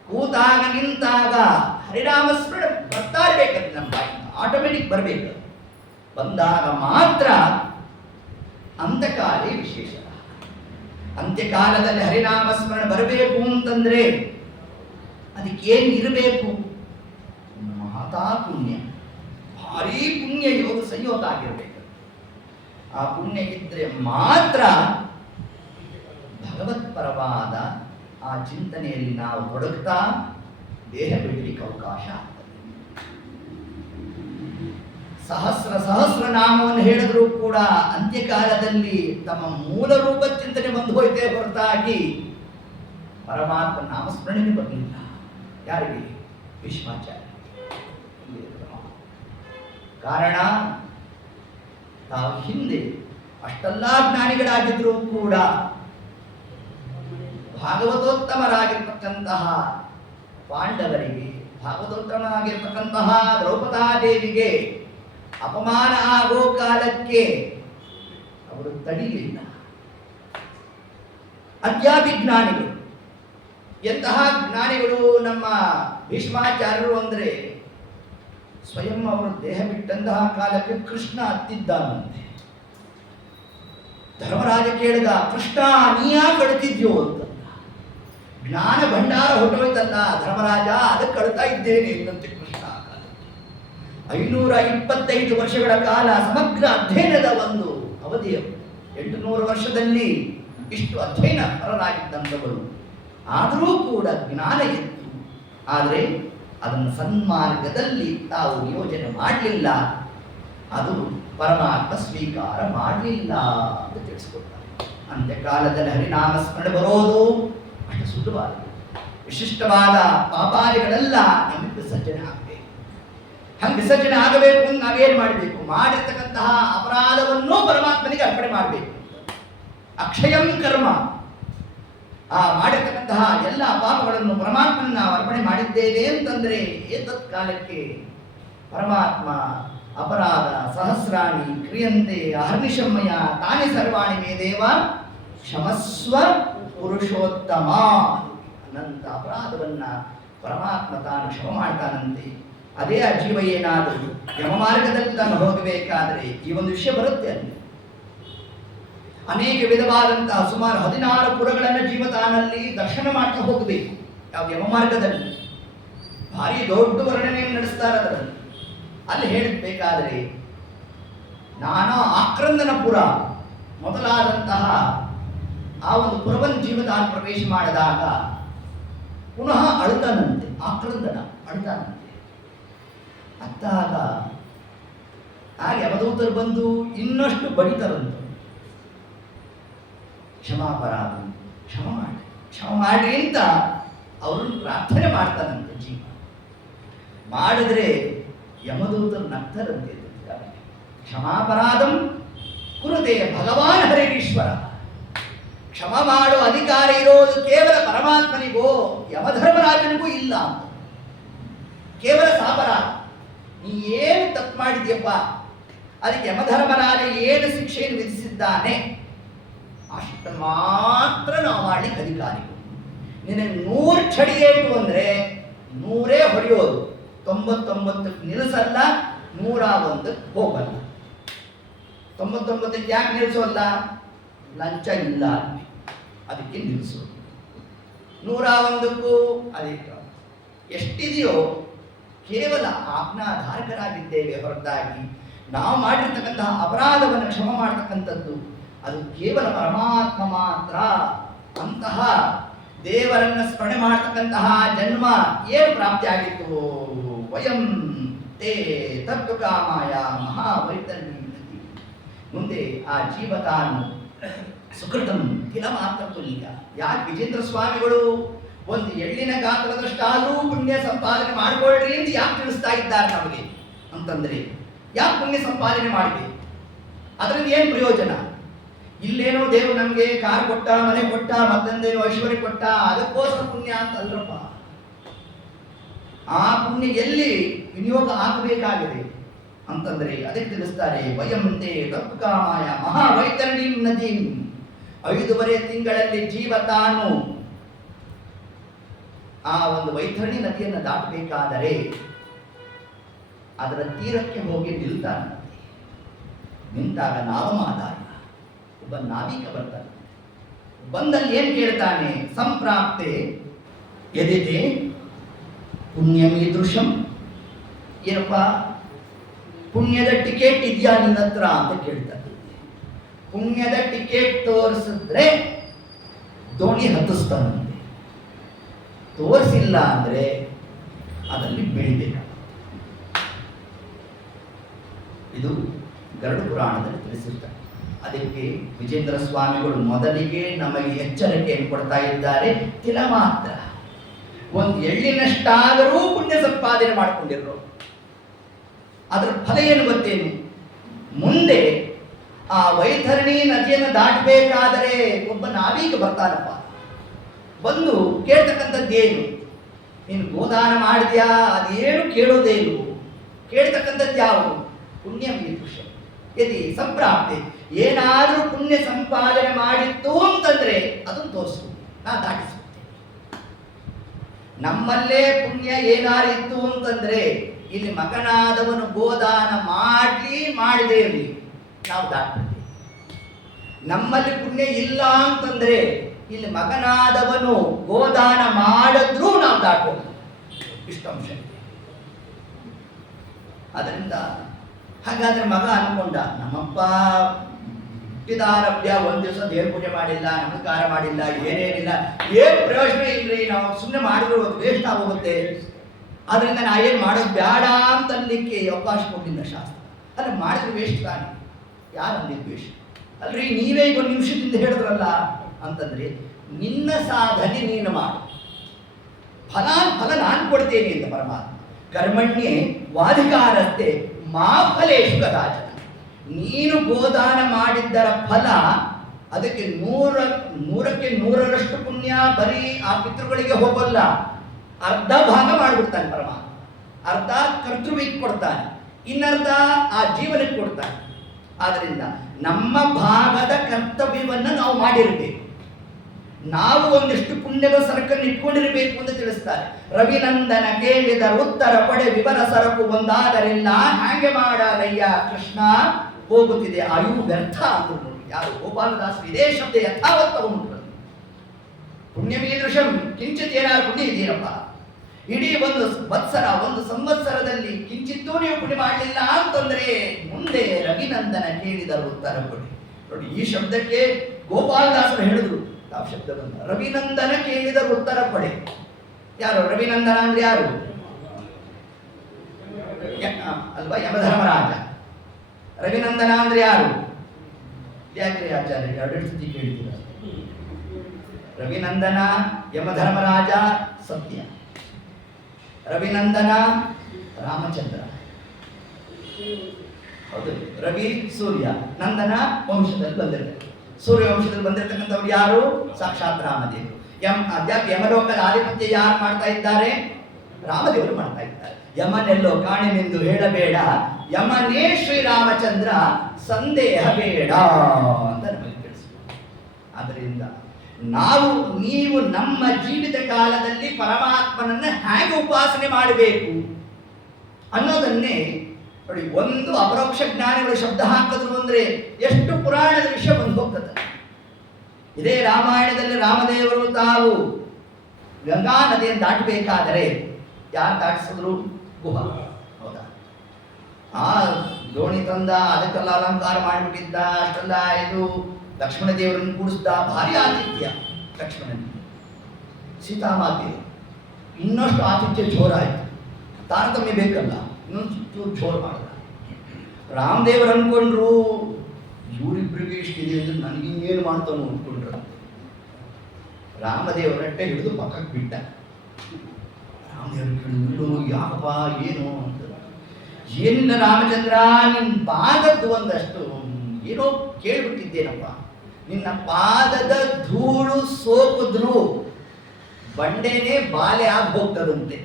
ಕೂತಾಗ ನಿಂತಾಗ ಹರಿನಾಮ ಸ್ಮರಣ ಬರ್ತಾ ಇರ್ಬೇಕಂತ ನಮ್ಮ ಬಾಯಿಂದ, ಆಟೋಮೆಟಿಕ್ ಬರಬೇಕು. ಬಂದಾಗ ಮಾತ್ರ ಅಂತ್ಯಕಾಲೇ ವಿಶೇಷ. ಅಂತ್ಯಕಾಲದಲ್ಲಿ ಹರಿನಾಮ ಸ್ಮರಣ ಬರಬೇಕು ಅಂತಂದ್ರೆ ಅದಕ್ಕೇನು ಇರಬೇಕು? ಮಹತಾ ಪುಣ್ಯ, ಭಾರೀ ಪುಣ್ಯ ಯೋಗ ಸಂಯೋಗ ಆಗಿರಬೇಕು. ಆ ಪುಣ್ಯ ಇದ್ರೆ ಮಾತ್ರ ಭಗವತ್ಪರವಾದ ಆ ಚಿಂತನೆಯಲ್ಲಿ ನಾವು ತೊಡಗ್ತಾ ದೇಹ ಬಿಡಲಿಕ್ಕೆ ಅವಕಾಶ ಆಗ್ತದೆ. ಸಹಸ್ರ ನಾಮವನ್ನು ಹೇಳಿದ್ರೂ ಕೂಡ ಅಂತ್ಯಕಾಲದಲ್ಲಿ ತಮ್ಮ ಮೂಲ ರೂಪ ಚಿಂತನೆ ಬಂದು ಹೋಯ್ತೇ ಹೊರತಾಗಿ ಪರಮಾತ್ಮ ನಾಮಸ್ಮರಣೆ ಬರಲಿಲ್ಲ. ಯಾರಿಗೆ? ಭೀಷ್ಮಾಚಾರ್ಯ. ಕಾರಣ ತಾವು ಹಿಂದೆ ಅಷ್ಟೆಲ್ಲ ಜ್ಞಾನಿಗಳಾಗಿದ್ರೂ ಕೂಡ ಭಾಗವತೋತ್ತಮರಾಗಿರ್ತಕ್ಕಂತಹ ಪಾಂಡವರಿಗೆ, ಭಾಗವತೋತ್ತಮರಾಗಿರ್ತಕ್ಕಂತಹ ದ್ರೌಪದಾದೇವಿಗೆ ಅಪಮಾನ ಆಗೋ ಕಾಲಕ್ಕೆ ಅವರು ತಡಿಲಿಲ್ಲ. ಅಜ್ಞಾನಿಗಳು. ಎಂತಹ ಜ್ಞಾನಿಗಳು ನಮ್ಮ ಭೀಷ್ಮಾಚಾರ್ಯರು ಅಂದರೆ ಸ್ವಯಂ ಅವರು ದೇಹ ಬಿಟ್ಟಂತಹ ಕಾಲಕ್ಕೆ ಕೃಷ್ಣ ಹತ್ತಿದ್ದಾನಂತೆ. ಧರ್ಮರಾಜ ಕೇಳಿದ, ಕೃಷ್ಣ ನೀಯಾ ಕಳ್ತಿದ್ಯೋ ಅಂತ. ಜ್ಞಾನ ಭಂಡಾರ ಹೊರಟೋಯ್ತಲ್ಲ ಧರ್ಮರಾಜ, ಅದಕ್ಕೆ ಕಳ್ತಾ ಇದ್ದೇನೆ ಎಂದಂತೆ ಕೃಷ್ಣ. 525 ವರ್ಷಗಳ ಕಾಲ ಸಮಗ್ರ ಅಧ್ಯಯನದ ಒಂದು ಅವಧಿಯ 800 ವರ್ಷದಲ್ಲಿ ಇಷ್ಟು ಅಧ್ಯಯನ ಪರರಾಗಿದ್ದಂಥವರು. ಆದರೂ ಕೂಡ ಜ್ಞಾನ ಇತ್ತು, ಆದರೆ ಅದನ್ನು ಸನ್ಮಾರ್ಗದಲ್ಲಿ ತಾವು ಯೋಜನೆ ಮಾಡಲಿಲ್ಲ. ಅದು ಪರಮಾತ್ಮ ಸ್ವೀಕಾರ ಮಾಡಲಿಲ್ಲ ಅಂತ ತಿಳಿಸ್ಕೊಡ್ತಾರೆ. ಅಂತ್ಯಕಾಲದಲ್ಲಿ ಹರಿನಾಮ ಸ್ಮರಣೆ ಬರೋದು ಅಷ್ಟು ಸುಲಭವಾದ, ವಿಶಿಷ್ಟವಾದ ಪಾಪಾದಿಗಳೆಲ್ಲ ನಮಗೆ ವಿಸರ್ಜನೆ ಆಗಬೇಕು. ಹಂಗೆ ವಿಸರ್ಜನೆ ಆಗಬೇಕು ಅಂತ ನಾವೇನು ಮಾಡಬೇಕು? ಮಾಡಿರ್ತಕ್ಕಂತಹ ಅಪರಾಧವನ್ನು ಪರಮಾತ್ಮನಿಗೆ ಅರ್ಪಣೆ ಮಾಡಬೇಕು. ಅಕ್ಷಯಂ ಕರ್ಮ. ಆ ಮಾಡಿರ್ತಕ್ಕಂತಹ ಎಲ್ಲ ಪಾಪಗಳನ್ನು ಪರಮಾತ್ಮನ ನಾವು ಅರ್ಪಣೆ ಮಾಡಿದ್ದೇವೆ ಅಂತಂದ್ರೆ ಏತತ್ ಕಾಲಕ್ಕೆ ಪರಮಾತ್ಮ ಅಪರಾಧ ಸಹಸ್ರಾಣಿ ಕ್ರಿಯಂತೆ ಅಹರ್ನಿಶಮ್ಮಯ ತಾನೇ ಸರ್ವಾಣಿ ಮೇ ದೇವ ಕ್ಷಮಸ್ವ ಪುರುಷೋತ್ತಮ. ಅನಂತ ಅಪರಾಧವನ್ನ ಪರಮಾತ್ಮ ತಾನು ಕ್ಷಮ ಮಾಡ್ತಾನಂತೆ. ಅದೇ ಆ ಜೀವ ಏನಾದರೂ ಯಮ ಮಾರ್ಗದಲ್ಲಿ ತಾನು ಹೋಗಬೇಕಾದ್ರೆ ಈ ಒಂದು ವಿಷಯ ಬರುತ್ತೆ. ಅಲ್ಲಿ ಅನೇಕ ವಿಧವಾದಂತಹ ಸುಮಾರು 16 ಪುರಗಳನ್ನು ಜೀವ ತಾನಲ್ಲಿ ದರ್ಶನ ಮಾಡ್ತಾ ಹೋಗಬೇಕು. ಯಾವ ಯಮ ಮಾರ್ಗದಲ್ಲಿ ಭಾರಿ ದೊಡ್ಡ ವರ್ಣನೆಯನ್ನು ನಡೆಸ್ತಾರೆ. ಅದರಲ್ಲಿ ಅಲ್ಲಿ ಹೇಳಬೇಕಾದ್ರೆ ನಾನಾ ಆಕ್ರಂದನಪುರ ಮೊದಲಾದಂತಹ ಆ ಒಂದು ಪುರವನ್ನು ಜೀವ ತಾನು ಪ್ರವೇಶ ಮಾಡಿದಾಗ ಪುನಃ ಅಳುತ್ತಾನಂತೆ. ಆಕ್ರಂದನ ಅಳುತ್ತಾನಂತೆ. ಅತ್ತಾಗ ಹಾಗೆ ಯಮದೂತರು ಬಂದು ಇನ್ನಷ್ಟು ಬಡಿತಾರಂತೆ. ಕ್ಷಮಾಪರಾಧ, ಕ್ಷಮ ಮಾಡಿ ಅಂತ ಅವ್ರನ್ನ ಪ್ರಾರ್ಥನೆ ಮಾಡ್ತಾನಂತೆ ಜೀವ. ಮಾಡಿದ್ರೆ ಯಮದೂತರು ನಗ್ತಾರಂತೆ. ಕ್ಷಮಾಪರಾಧಂ ಕುರುತೆ ಭಗವಾನ್ ಹರೇಶ್ವರ. ಕ್ಷಮ ಮಾಡೋ ಅಧಿಕಾರ ಇರೋದು ಕೇವಲ ಪರಮಾತ್ಮನಿಗೋ ಯಮಧರ್ಮರಾಜನಿಗೂ ಇಲ್ಲ ಅಂತ. ಕೇವಲ ಸಾಪರಾಧ. ನೀ ಏನು ತಪ್ಪು ಮಾಡಿದ್ಯಪ್ಪ, ಅದಕ್ಕೆ ಯಮಧರ್ಮರಾಜ ಏನು ಶಿಕ್ಷೆಯನ್ನು ವಿಧಿಸಿದ್ದಾನೆ ಅಷ್ಟು ಮಾತ್ರ ನಾವು ಮಾಡ್ಲಿಕ್ಕೆ ಅಧಿಕಾರಿಗಳು. ನಿನಗೆ 100 ಚಡಿಯೇಟು ಅಂದರೆ 100 ಹೊಡೆಯೋದು, 99 ನಿಲ್ಲಿಸಲ್ಲ, 101 ಹೋಗಲ್ಲ. 99 ಯಾಕೆ ನಿಲ್ಲಿಸೋಲ್ಲ? ಲಂಚ ಇಲ್ಲ, ಅದಕ್ಕೆ ನಿಲ್ಲಿಸೋದು. 101ಕ್ಕೂ ಅದಕ್ಕೆ ಎಷ್ಟಿದೆಯೋ ಕೇವಲ ಆಜ್ಞಾಧಾರಕರಾಗಿದ್ದೇವೆ ಹೊರತಾಗಿ ನಾವು ಮಾಡಿರ್ತಕ್ಕಂತಹ ಅಪರಾಧವನ್ನು ಕ್ಷಮ ಮಾಡತಕ್ಕಂಥದ್ದು ಅದು ಕೇವಲ ಪರಮಾತ್ಮ ಮಾತ್ರ. ಅಂತಹ ದೇವರನ್ನ ಸ್ಮರಣೆ ಮಾಡತಕ್ಕಂತಹ ಜನ್ಮ ಏನು ಪ್ರಾಪ್ತಿ ಆಗಿತ್ತು? ವಯಂ ತೇ ತತ್ವ ಕಾಮಾಯ ಮಹಾವೈತನ್ಯ. ಮುಂದೆ ಆ ಜೀವ ತಾನು ಸುಕೃತಂ ಕಿಲ ಮಾತ್ರ ತುಲ್ಯ. ಯಾಕೆ ವಿಜೇಂದ್ರ ಸ್ವಾಮಿಗಳು ಒಂದು ಎಳ್ಳಿನ ಗಾತ್ರದಷ್ಟಾದರೂ ಪುಣ್ಯ ಸಂಪಾದನೆ ಮಾಡಿಕೊಳ್ಳ್ರಿ ಅಂತ ಯಾಕೆ ತಿಳಿಸ್ತಾ ಇದ್ದಾರೆ ನಮಗೆ ಅಂತಂದ್ರೆ, ಯಾಕೆ ಪುಣ್ಯ ಸಂಪಾದನೆ ಮಾಡಬೇಕು? ಅದರಿಂದ ಏನು ಪ್ರಯೋಜನ? ಇಲ್ಲೇನೋ ದೇವರು ನಮಗೆ ಕಾರ್ ಕೊಟ್ಟ, ಮನೆ ಕೊಟ್ಟ, ಮತ್ತೊಂದೇನೋ ಐಶ್ವರ್ಯ ಕೊಟ್ಟ, ಅದಕ್ಕೋಸ್ಕರ ಪುಣ್ಯ ಅಂತ ಅಲ್ರಪ್ಪ. ಆ ಪುಣ್ಯ ಎಲ್ಲಿ ವಿನಿಯೋಗ ಆಗಬೇಕಾಗಿದೆ ಅಂತಂದ್ರೆ ಅದಕ್ಕೆ ತಿಳಿಸ್ತಾರೆ, ವಯಂತೆ ತತ್ಕಾಮಾಯ ಮಹಾವೈತರಣಿ ನದಿ. 5.5 ತಿಂಗಳಲ್ಲಿ ಜೀವ ತಾನು ಆ ಒಂದು ವೈತರಣಿ ನದಿಯನ್ನು ದಾಟಬೇಕಾದರೆ ಅದರ ತೀರಕ್ಕೆ ಹೋಗಿ ನಿಲ್ತಾನೆ. ನಿಂತಾಗ ನಾವಮಾದಾಯ ಒಬ್ಬ ನಾವಿಕ ಬರ್ತಾನೆ. ಬಂದಲ್ಲಿ ಏನ್ ಕೇಳ್ತಾನೆ? ಸಂಪ್ರಾಪ್ತೆ ಯದಿತೆ ಪುಣ್ಯಮೀದೃಶಂ. ಏನಪ್ಪ ಪುಣ್ಯದ ಟಿಕೆಟ್ ಇದೆಯಾ ನಿನ್ನ ಹತ್ರ ಅಂತ ಕೇಳ್ತಾನೆ. ಪುಣ್ಯದ ಟಿಕೆಟ್ ತೋರಿಸಿದ್ರೆ ದೋಣಿ ಹತ್ತಿಸ್ತಾನಂತೆ, ತೋರಿಸಿಲ್ಲ ಅಂದ್ರೆ ಅದರಲ್ಲಿ ಬೀಳ್ಬೇಕು. ಇದು ಗರುಡ ಪುರಾಣದಲ್ಲಿ ತಿಳಿಸಿರ್ತಾರೆ. ಅದಕ್ಕೆ ವಿಜೇಂದ್ರ ಸ್ವಾಮಿಗಳು ಮೊದಲಿಗೆ ನಮಗೆ ಎಚ್ಚರಿಕೆಯನ್ನು ಕೊಡ್ತಾ ಇದ್ದಾರೆ. ತಿಲ ಮಾತ್ರ ಒಂದು ಎಳ್ಳಿನಷ್ಟಾದರೂ ಪುಣ್ಯ ಸಂಪಾದನೆ ಮಾಡಿಕೊಂಡಿರೋ ಅದರ ಫಲ ಏನು ಗೊತ್ತೇನು? ಮುಂದೆ ಆ ವೈತರಣಿ ನದಿಯನ್ನು ದಾಟಬೇಕಾದರೆ ಒಬ್ಬ ನಾವಿಕ ಬರ್ತಾನಪ್ಪ. ಬಂದು ಕೇಳ್ತಕ್ಕಂಥದ್ದೇನು? ನೀನು ಗೋದಾನ ಮಾಡಿದ್ಯಾ? ಅದೇನು ಕೇಳೋದೇನು? ಕೇಳ್ತಕ್ಕಂಥದ್ದು ಯಾವುದು? ಪುಣ್ಯ ಮೀದೃಶ ಯದಿ ಸಂಪ್ರಾಪ್ತಿ. ಏನಾದರೂ ಪುಣ್ಯ ಸಂಪಾದನೆ ಮಾಡಿತ್ತು ಅಂತಂದ್ರೆ ಅದನ್ನು ತೋರಿಸು, ನಾ ದಾಟಿಸುತ್ತೇನೆ. ನಮ್ಮಲ್ಲೇ ಪುಣ್ಯ ಏನಾರಿತ್ತು ಅಂತಂದ್ರೆ ಇಲ್ಲಿ ಮಗನಾದವನು ಗೋದಾನ ಮಾಡದೇ ಇರಲಿ, ನಾವು ದಾಟ್ತೀವಿ. ನಮ್ಮಲ್ಲಿ ಪುಣ್ಯ ಇಲ್ಲ ಅಂತಂದ್ರೆ ಇಲ್ಲಿ ಮಗನಾದವನು ಗೋದಾನ ಮಾಡಿದ್ರೂ ನಾವು ದಾಟೋದು. ಇಷ್ಟು ಅಂಶ. ಅದರಿಂದ ಹಾಗಾದ್ರೆ ಮಗ ಅನ್ಕೊಂಡ, ನಮ್ಮಪ್ಪ ಹುಟ್ಟಿದಾರಭ್ಯ ಒಂದು ದಿವಸ ದೇವ್ರ ಪೂಜೆ ಮಾಡಿಲ್ಲ, ನಮಸ್ಕಾರ ಮಾಡಿಲ್ಲ, ಏನೇನಿಲ್ಲ, ಏನು ಪ್ರಯೋಜನ ಇಲ್ರಿ, ನಾವು ಸುಮ್ಮನೆ ಮಾಡಿದ್ರು ವೇಸ್ಟ್ ಆಗೋಗುತ್ತೆ, ಅದರಿಂದ ನಾ ಏನು ಮಾಡೋದು ಬೇಡ ಅಂತ ಅನ್ಲಿಕ್ಕೆ ಅವಕಾಶ ಕೊಟ್ಟಿಲ್ಲ ಶಾಸ್ತ್ರ. ಅಲ್ಲ ಮಾಡಿದ್ರೆ ವೇಸ್ಟ್ ತಾನೆ, ಯಾರು ಅಂದಿದ್ದು ವೇಸ್ಟ್ ಅಲ್ರಿ? ನೀವೇ ಈಗ 1 ನಿಮಿಷದಿಂದ ಹೇಳಿದ್ರಲ್ಲ ಅಂತಂದ್ರೆ ನಿನ್ನ ಸಾಧನೆ ನೀನು ಮಾಡು, ಫಲ ನಾನು ಕೊಡ್ತೇನೆ ಅಂತ ಪರಮಾತ್ಮ. ಕರ್ಮಣ್ಯೆ ವಾಧಿಕಾರಸ್ತೆ ಮಾ ಫಲೇಶು ಕದಾಚನ. ನೀನು ಗೋದಾನ ಮಾಡಿದ್ದರ ಫಲ ಅದಕ್ಕೆ 100ಕ್ಕೆ 100ರಷ್ಟು ಪುಣ್ಯ ಬರೀ ಆ ಪಿತೃಗಳಿಗೆ ಹೋಗಲ್ಲ, ಅರ್ಧ ಭಾಗ ಮಾಡಿಬಿಡ್ತಾನೆ ಪರಮಾತ್ಮ. ಅರ್ಧ ಕರ್ತೃವಿಗೆ ಕೊಡ್ತಾನೆ, ಇನ್ನರ್ಧ ಆ ಜೀವನಕ್ಕೆ ಕೊಡ್ತಾನೆ. ಆದ್ದರಿಂದ ನಮ್ಮ ಭಾಗದ ಕರ್ತವ್ಯವನ್ನು ನಾವು ಮಾಡಿರಬೇಕು. ನಾವು ಒಂದಿಷ್ಟು ಪುಣ್ಯದ ಸರಕನ್ನು ಇಟ್ಕೊಂಡಿರಬೇಕು ಅಂತ ತಿಳಿಸ್ತಾರೆ. ರವಿನಂದನ ಕೇಳಿದ ಉತ್ತರ ಪಡೆ ವಿವರ ಸರಕು ಒಂದಾದರಿಲ್ಲ, ಹಾಗೆ ಮಾಡಾರಯ್ಯ ಕೃಷ್ಣ ಹೋಗುತ್ತಿದೆ ಆಯು ವ್ಯರ್ಥ ಅಂದ್ರು ನೋಡಿ. ಯಾರು? ಗೋಪಾಲದಾಸರು ಇದೇ ಶಬ್ದ ಯಥಾವತ್ ತಗೊಂಡ್ರು. ಪುಣ್ಯ ಮೀದೃಶಂ ಕಿಂಚಿತ್ ಏನಾದ್ರು ಪುಣ್ಯ ಇದೆಯಪ್ಪ, ಇಡೀ ಒಂದು ವತ್ಸರ ಒಂದು ಸಂವತ್ಸರದಲ್ಲಿ ಕಿಂಚಿತ್ತೂ ನೀವು ಪುಣ್ಯ ಮಾಡಲಿಲ್ಲ ಅಂತಂದ್ರೆ ಮುಂದೆ ರವಿನಂದನ ಕೇಳಿದರು ಉತ್ತರ ಕೊಡಿ. ನೋಡಿ ಈ ಶಬ್ದಕ್ಕೆ ಗೋಪಾಲದಾಸರು ಹೇಳಿದ್ರು ಯಾವ ಶಬ್ದವನ್ನು? ರವಿನಂದನ ಕೇಳಿದರು ಉತ್ತರ ಕೊಡೆ. ಯಾರು ರವಿನಂದನ ಅಂದ್ರೆ? ಯಾರು? ಅಲ್ವಾ, ಯಮಧರ್ಮರಾಜ. ರವಿನಂದನ ಅಂದ್ರೆ ಯಾರು? ಯಾಕ್ರಿ ಆಚಾರ್ಯ 2 ಸತಿ ಕೇಳ್ತೀರ? ರವಿನಂದನ ಯಮಧರ್ಮರಾಜ ಸತ್ಯ, ರವಿನಂದನ ರಾಮಚಂದ್ರ. ಹೌದು, ರವಿ ಸೂರ್ಯ, ನಂದನ ವಂಶದಲ್ಲಿ ಬಂದಿರ್ತಾರೆ. ಸೂರ್ಯ ವಂಶದಲ್ಲಿ ಬಂದಿರತಕ್ಕಂಥವ್ರು ಯಾರು? ಸಾಕ್ಷಾತ್ ರಾಮದೇವರು. ಯಮಲೋಕದ ಆಧಿಪತ್ಯ ಯಾರು ಮಾಡ್ತಾ ಇದ್ದಾರೆ? ರಾಮದೇವರು ಮಾಡ್ತಾ ಇದ್ದಾರೆ. ಯಮನೆಲ್ಲೋ ಕಾಣಿನೆಂದು ಹೇಳಬೇಡ, ಯಮನೇ ಶ್ರೀರಾಮಚಂದ್ರ ಸಂದೇಹ ಬೇಡ ಅಂತ ನಮಗೆ ತಿಳಿಸ್ತಾರೆ. ಆದ್ದರಿಂದ ನೀವು ನಮ್ಮ ಜೀವಿತ ಕಾಲದಲ್ಲಿ ಪರಮಾತ್ಮನನ್ನ ಹೇಗೆ ಉಪಾಸನೆ ಮಾಡಬೇಕು ಅನ್ನೋದನ್ನೇ ನೋಡಿ. ಒಂದು ಅಪರೋಕ್ಷ ಜ್ಞಾನಿಗಳು ಶಬ್ದ ಹಾಕಿದ್ರು ಅಂದ್ರೆ ಎಷ್ಟು ಪುರಾಣದ ವಿಷಯ ಬಂದು ಹೋಗ್ತದೆ. ಇದೇ ರಾಮಾಯಣದಲ್ಲಿ ರಾಮದೇವರು ತಾವು ಗಂಗಾ ನದಿಯನ್ನು ದಾಟಬೇಕಾದರೆ ಯಾರು ದಾಟಿಸಿದ್ರು? ಗುಹ. ಹೌದಾ? ಆ ದೋಣಿ ತಂದ, ಅದಕ್ಕೆಲ್ಲ ಅಲಂಕಾರ ಮಾಡಿಬಿಟ್ಟಿದ್ದ, ಅಷ್ಟೆಲ್ಲ ಇದು ಲಕ್ಷ್ಮಣ ದೇವರನ್ನು ಕೂಡಿಸ್ದ. ಭಾರಿ ಆತಿಥ್ಯ ಲಕ್ಷ್ಮಣನಿಗೆ. ಸೀತಾಮಾತೆ ಇನ್ನಷ್ಟು ಆತಿಥ್ಯ ಜೋರಾಯಿತು. ತಾರತಮ್ಯ ಬೇಕಲ್ಲ, ಇನ್ನೊಂದು ಚೂರು ಜೋರು ಮಾಡಿದ. ರಾಮದೇವರು ಅನ್ಕೊಂಡ್ರು ಇವರಿಬ್ಬರಿಗೆ ಇಷ್ಟು ಇಷ್ಟಿದೆ ಅಂದ್ರೆ ನನಗಿನ್ನೇನು ಮಾಡ್ತಾನು ಅಂದ್ಕೊಂಡ್ರು. ರಾಮದೇವರಟ್ಟೆ ಹಿಡಿದು ಪಕ್ಕಕ್ಕೆ ಬಿಟ್ಟ. ರಾಮದೇವರು ಕೇಳಿದ್ರು, ಯಾಕಪ್ಪ ಏನು ಅಂತ. ಏನಿಲ್ಲ ರಾಮಚಂದ್ರ, ನಿನ್ನ ಪಾದದ್ದು ಒಂದಷ್ಟು ಏನೋ ಕೇಳ್ಬಿಟ್ಟಿದ್ದೇನಪ್ಪ. ನಿನ್ನ ಪಾದದ ಧೂಳು ಸೋಕಿದ್ರು ಬಂಡೆನೇ ಬಾಲೆ ಆಗಿ ಹೋಗ್ತದಂತೆ.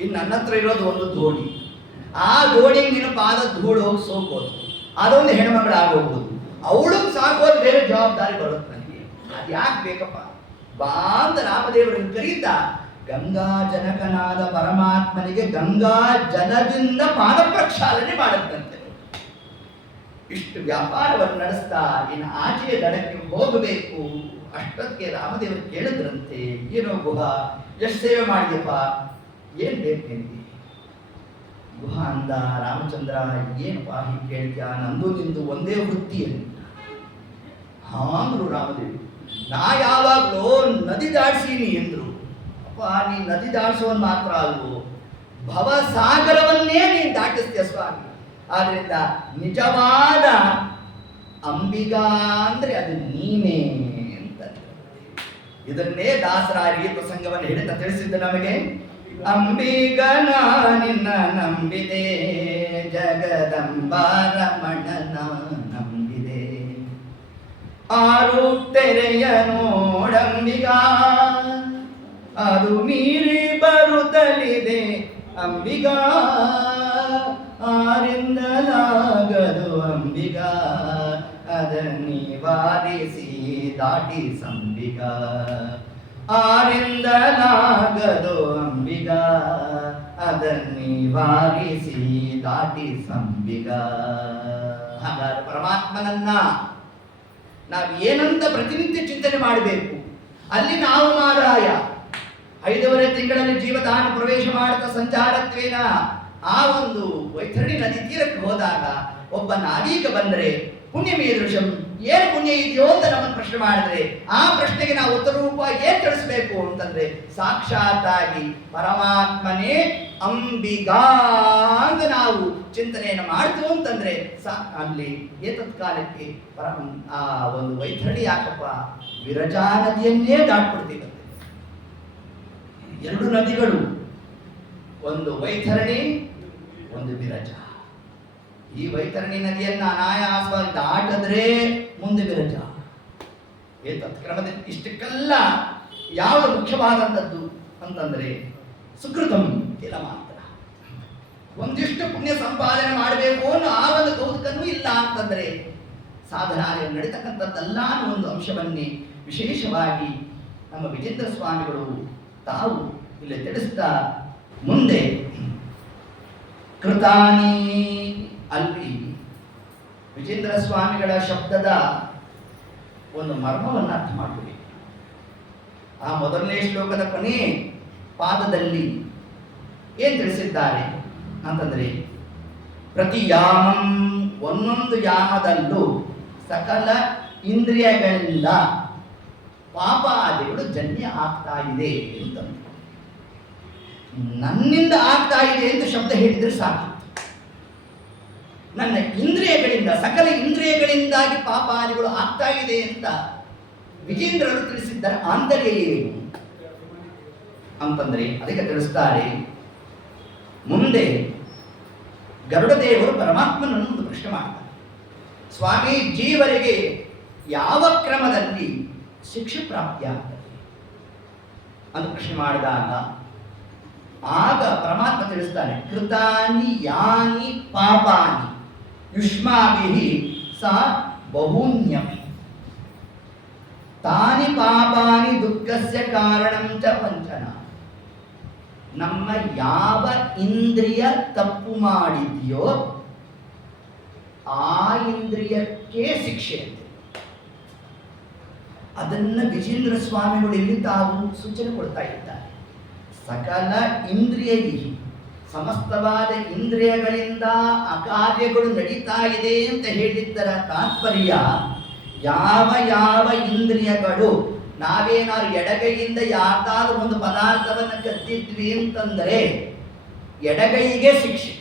ಇನ್ನು ನನ್ನ ಹತ್ರ ಇರೋದು ಒಂದು ದೋಣಿ, ಆ ದೋಣಿಗೆ ನಿನ್ನ ಪಾದದ ಧೂಳು ಹೋಗಿ ಸೋಕೋದು, ಅದೊಂದು ಹೆಣ್ಮಗಳಾಗೋಗ್ಬೋದು. ಅವಳು ಸಾಕೋದು ಬೇರೆ ಜವಾಬ್ದಾರಿ ಬರುತ್ತೆ ನನಗೆ. ಅದು ಯಾಕೆ ಬೇಕಪ್ಪ ಬಾ ಅಂತ ರಾಮದೇವರನ್ನು ಕರೀತಾ ಗಂಗಾ ಜನಕನಾದ ಪರಮಾತ್ಮನಿಗೆ ಗಂಗಾ ಜಲದಿಂದ ಪಾದ ಪ್ರಕ್ಷಾಲನೆ ಮಾಡುತ್ತಂತೆ. ಇಷ್ಟು ವ್ಯಾಪಾರವನ್ನು ನಡೆಸ್ತಾ ಇನ್ನು ಆಚೆಯ ದಡಕ್ಕೆ ಹೋಗಬೇಕು. ಅಷ್ಟೊತ್ತಿಗೆ ರಾಮದೇವರು ಕೇಳಿದ್ರಂತೆ, ಏನೋ ಗುಹ ಎಷ್ಟು ಸೇವೆ ಮಾಡಿದೆಪ್ಪ, ಏನ್ ಬೇಕೇಂತಿ? ಗುಹ ಅಂದ, ರಾಮಚಂದ್ರ ಏನಪ್ಪ ಹೀಗೆ ಕೇಳ್ತೀಯ, ನಂದು ನಿಂದು ಒಂದೇ ವೃತ್ತಿ ಅಂತ. ಹಾಂದ್ರು ರಾಮದೇವರು, ನಾ ಯಾವಾಗಲೂ ನದಿ ದಾಟಿಸೀನಿ ಎಂದ್ರು. ಅಪ್ಪ ನೀ ನದಿ ದಾಟಿಸೋನ್ ಮಾತ್ರ ಅಲ್ವೋ, ಭವಸಾಗರವನ್ನೇ ನೀನು ದಾಟಿಸ್ತೀಯ ಸ್ವಾಮಿ. ಆದ್ರಿಂದ ನಿಜವಾದ ಅಂಬಿಗಾ ಅಂದ್ರೆ ಅದು ನೀನೇ ಅಂತ. ಇದನ್ನೇ ದಾಸರಾಗಿ ಪ್ರಸಂಗವನ್ನು ಹಿಡಿತ ತಿಳಿಸಿದ್ದ ನಮಗೆ. ಅಂಬಿಗನ ನಿನ್ನ ನಂಬಿದೆ, ಜಗದಂಬಾರಮಣನ ನಂಬಿದೆ, ಆರು ತೆರೆಯ ನೋಡಂಬಿಗ, ಅದು ಮೀರಿ ಬರುತ್ತಲಿದೆ ಅಂಬಿಗ, ಆರಿಂದಲಾಗದು ಅಂಬಿಗ, ಅದನ್ನಿವಾರಿಸಿ ದಾಟಿ ಸಂಬಿಗ, ಆರಿಂದಲಾಗದು ಅಂಬಿಗ, ಅದನ್ನಿವಾರಿಸಿ ದಾಟಿ ಸಂಬಿಗ. ಹಾಗಾದ್ರೆ ಪರಮಾತ್ಮನನ್ನ ನಾವು ಏನಂತ ಪ್ರತಿನಿತ್ಯ ಚಿಂತನೆ ಮಾಡಬೇಕು. ಅಲ್ಲಿ ನಾವು ಮಾರಾಯ 5.5 ತಿಂಗಳಲ್ಲಿ ಜೀವದಾನ ಪ್ರವೇಶ ಮಾಡುತ್ತಾ ಸಂಚಾರತ್ವೇನ ಆ ಒಂದು ವೈತರಣಿ ನದಿ ತೀರಕ್ಕೆ ಹೋದಾಗ ಒಬ್ಬ ನಾವೀಕ ಬಂದರೆ ಪುಣ್ಯ ಮೀದೃಶಂ, ಏನು ಪುಣ್ಯ ಇದೆಯೋ ಅಂತ ನಮ್ಮನ್ನು ಪ್ರಶ್ನೆ ಮಾಡಿದ್ರೆ ಆ ಪ್ರಶ್ನೆಗೆ ನಾವು ಉತ್ತರ ರೂಪ ಏನ್ ತಿಳಿಸ್ಬೇಕು ಅಂತಂದ್ರೆ ಸಾಕ್ಷಾತ್ತಾಗಿ ಪರಮಾತ್ಮನೇ ಅಂಬಿಗಾ ಅಂತ ನಾವು ಚಿಂತನೆಯನ್ನು ಮಾಡ್ತೀವಿ ಅಂತಂದ್ರೆ ಅಲ್ಲಿ ಏತತ್ ಕಾಲಕ್ಕೆ ಆ ಒಂದು ವೈತರಣಿ ಯಾಕಪ್ಪ ವಿರಜಾ ನದಿಯನ್ನೇ ದಾಟ್ಬಿಡ್ತೀವಿ. 2 ನದಿಗಳು, ಒಂದು ವೈತರಣಿ, ಒಂದು ವಿರಜ. ಈ ವೈತರಣಿ ನದಿಯನ್ನ ಅನಾಯಾಸವಾಗಿ ದಾಟಿದ್ರೆ ಮುಂದೆ ವಿರಜ. ತತ್ಕ್ರಮದಲ್ಲಿ ಇಷ್ಟಕ್ಕೆಲ್ಲ ಯಾವುದು ಮುಖ್ಯವಾದಂಥದ್ದು ಅಂತಂದ್ರೆ ಸುಕೃತಂ ಇಲ್ಲ ಮಾತ್ರ. ಒಂದಿಷ್ಟು ಪುಣ್ಯ ಸಂಪಾದನೆ ಮಾಡಬೇಕು ಅನ್ನೋ ಆ ಒಂದು ಕೌತುಕನೂ ಇಲ್ಲ ಅಂತಂದ್ರೆ ಸಾಧನಾಲಯ ನಡೀತಕ್ಕಂಥದ್ದಲ್ಲ ಅನ್ನೋ ಒಂದು ಅಂಶವನ್ನೇ ವಿಶೇಷವಾಗಿ ನಮ್ಮ ವಿಜೇಂದ್ರ ಸ್ವಾಮಿಗಳು ತಾವು ಇಲ್ಲಿ ತಿಳಿಸ್ತಾ ಮುಂದೆ ಕೃತಾನಿ, ಅಲ್ಲಿ ವಿಜೇಂದ್ರ ಸ್ವಾಮಿಗಳ ಶಬ್ದದ ಒಂದು ಮರ್ಮವನ್ನು ಅರ್ಥ ಮಾಡ್ತೀವಿ. ಆ ಮೊದಲನೇ ಶ್ಲೋಕದ ಕೊನೆ ಪಾದದಲ್ಲಿ ಏನ್ ತಿಳಿಸಿದ್ದಾರೆ ಅಂತಂದ್ರೆ, ಪ್ರತಿ ಯಾಮಂ, ಒಂದೊಂದು ಯಾಮದಲ್ಲೂ ಸಕಲ ಇಂದ್ರಿಯಗಳಿಂದ ಪಾಪಾದಿಗಳು ಜನ್ಯ ಆಗ್ತಾ ಇದೆ ಅಂತ. ನನ್ನಿಂದ ಆಗ್ತಾ ಇದೆ ಅಂತ ಶಬ್ದ ಹೇಳಿದ್ರೆ ಸಾಕು. ನನ್ನ ಇಂದ್ರಿಯಗಳಿಂದ, ಸಕಲ ಇಂದ್ರಿಯಗಳಿಂದಾಗಿ ಪಾಪಾದಿಗಳು ಆಗ್ತಾ ಇದೆ ಅಂತ ವಿಜೇಂದ್ರರು ತಿಳಿಸಿದ್ದಾರೆ. ಆಂತರ್ಯ ಏನು ಅಂತಂದ್ರೆ ಅದಕ್ಕೆ ತಿಳಿಸ್ತಾರೆ. ಮುಂದೆ ಗರುಡದೇವರು ಪರಮಾತ್ಮನನ್ನು ಒಂದು ಪ್ರಶ್ನೆ ಮಾಡ್ತಾರೆ, ಸ್ವಾಮಿ ಜೀವರಿಗೆ ಯಾವ ಕ್ರಮದಲ್ಲಿ ಶಿಕ್ಷೆ ಪ್ರಾಪ್ತಿಯಾಗ್ತದೆ ಅಂತ ಪ್ರಶ್ನೆ ಮಾಡಿದಾಗ ಆಗ ಪರಮಾತ್ಮ ತಿಳಿಸ್ತಾನೆ, ಕೃತಾನಿ ಯಾನಿ ಪಾಪಾನಿ ಯುಷ್ಮಾಭಿಹಿ ಸ ಬಹೂನ್ಯಪಿ ತಾನಿ ಪಾಪಾನಿ ದುಃಖಸ್ಯ ಕಾರಣಂ ಚ ವಂಚನ. ನಮ್ಮ ಯಾವ ಇಂದ್ರಿಯ ತಪ್ಪು ಮಾಡಿದೆಯೋ ಆ ಇಂದ್ರಿಯಕ್ಕೆ ಶಿಕ್ಷೆ ಅಂತ. ಅದನ್ನ ವಿಜೇಂದ್ರ ಸ್ವಾಮಿಗಳು ಇಲ್ಲಿ ತಾವು ಸೂಚನೆ ಕೊಡ್ತಾ ಇದ್ದಾರೆ. ಸಕಲ ಇಂದ್ರಿಯ, ಸಮಸ್ತವಾದ ಇಂದ್ರಿಯಗಳಿಂದ ಅಕಾರ್ಯಗಳು ನಡೀತಾ ಇದೆ ಅಂತ ಹೇಳಿದ್ದರ ತಾತ್ಪರ್ಯ, ಯಾವ ಯಾವ ಇಂದ್ರಿಯಗಳು ನಾವೇನಾದ್ರು ಎಡಗೈಯಿಂದ ಯಾರ್ದಾದ್ರೂ ಒಂದು ಪದಾರ್ಥವನ್ನು ಕದ್ದಿದ್ವಿ ಅಂತಂದ್ರೆ ಎಡಗೈಗೆ ಶಿಕ್ಷೆ,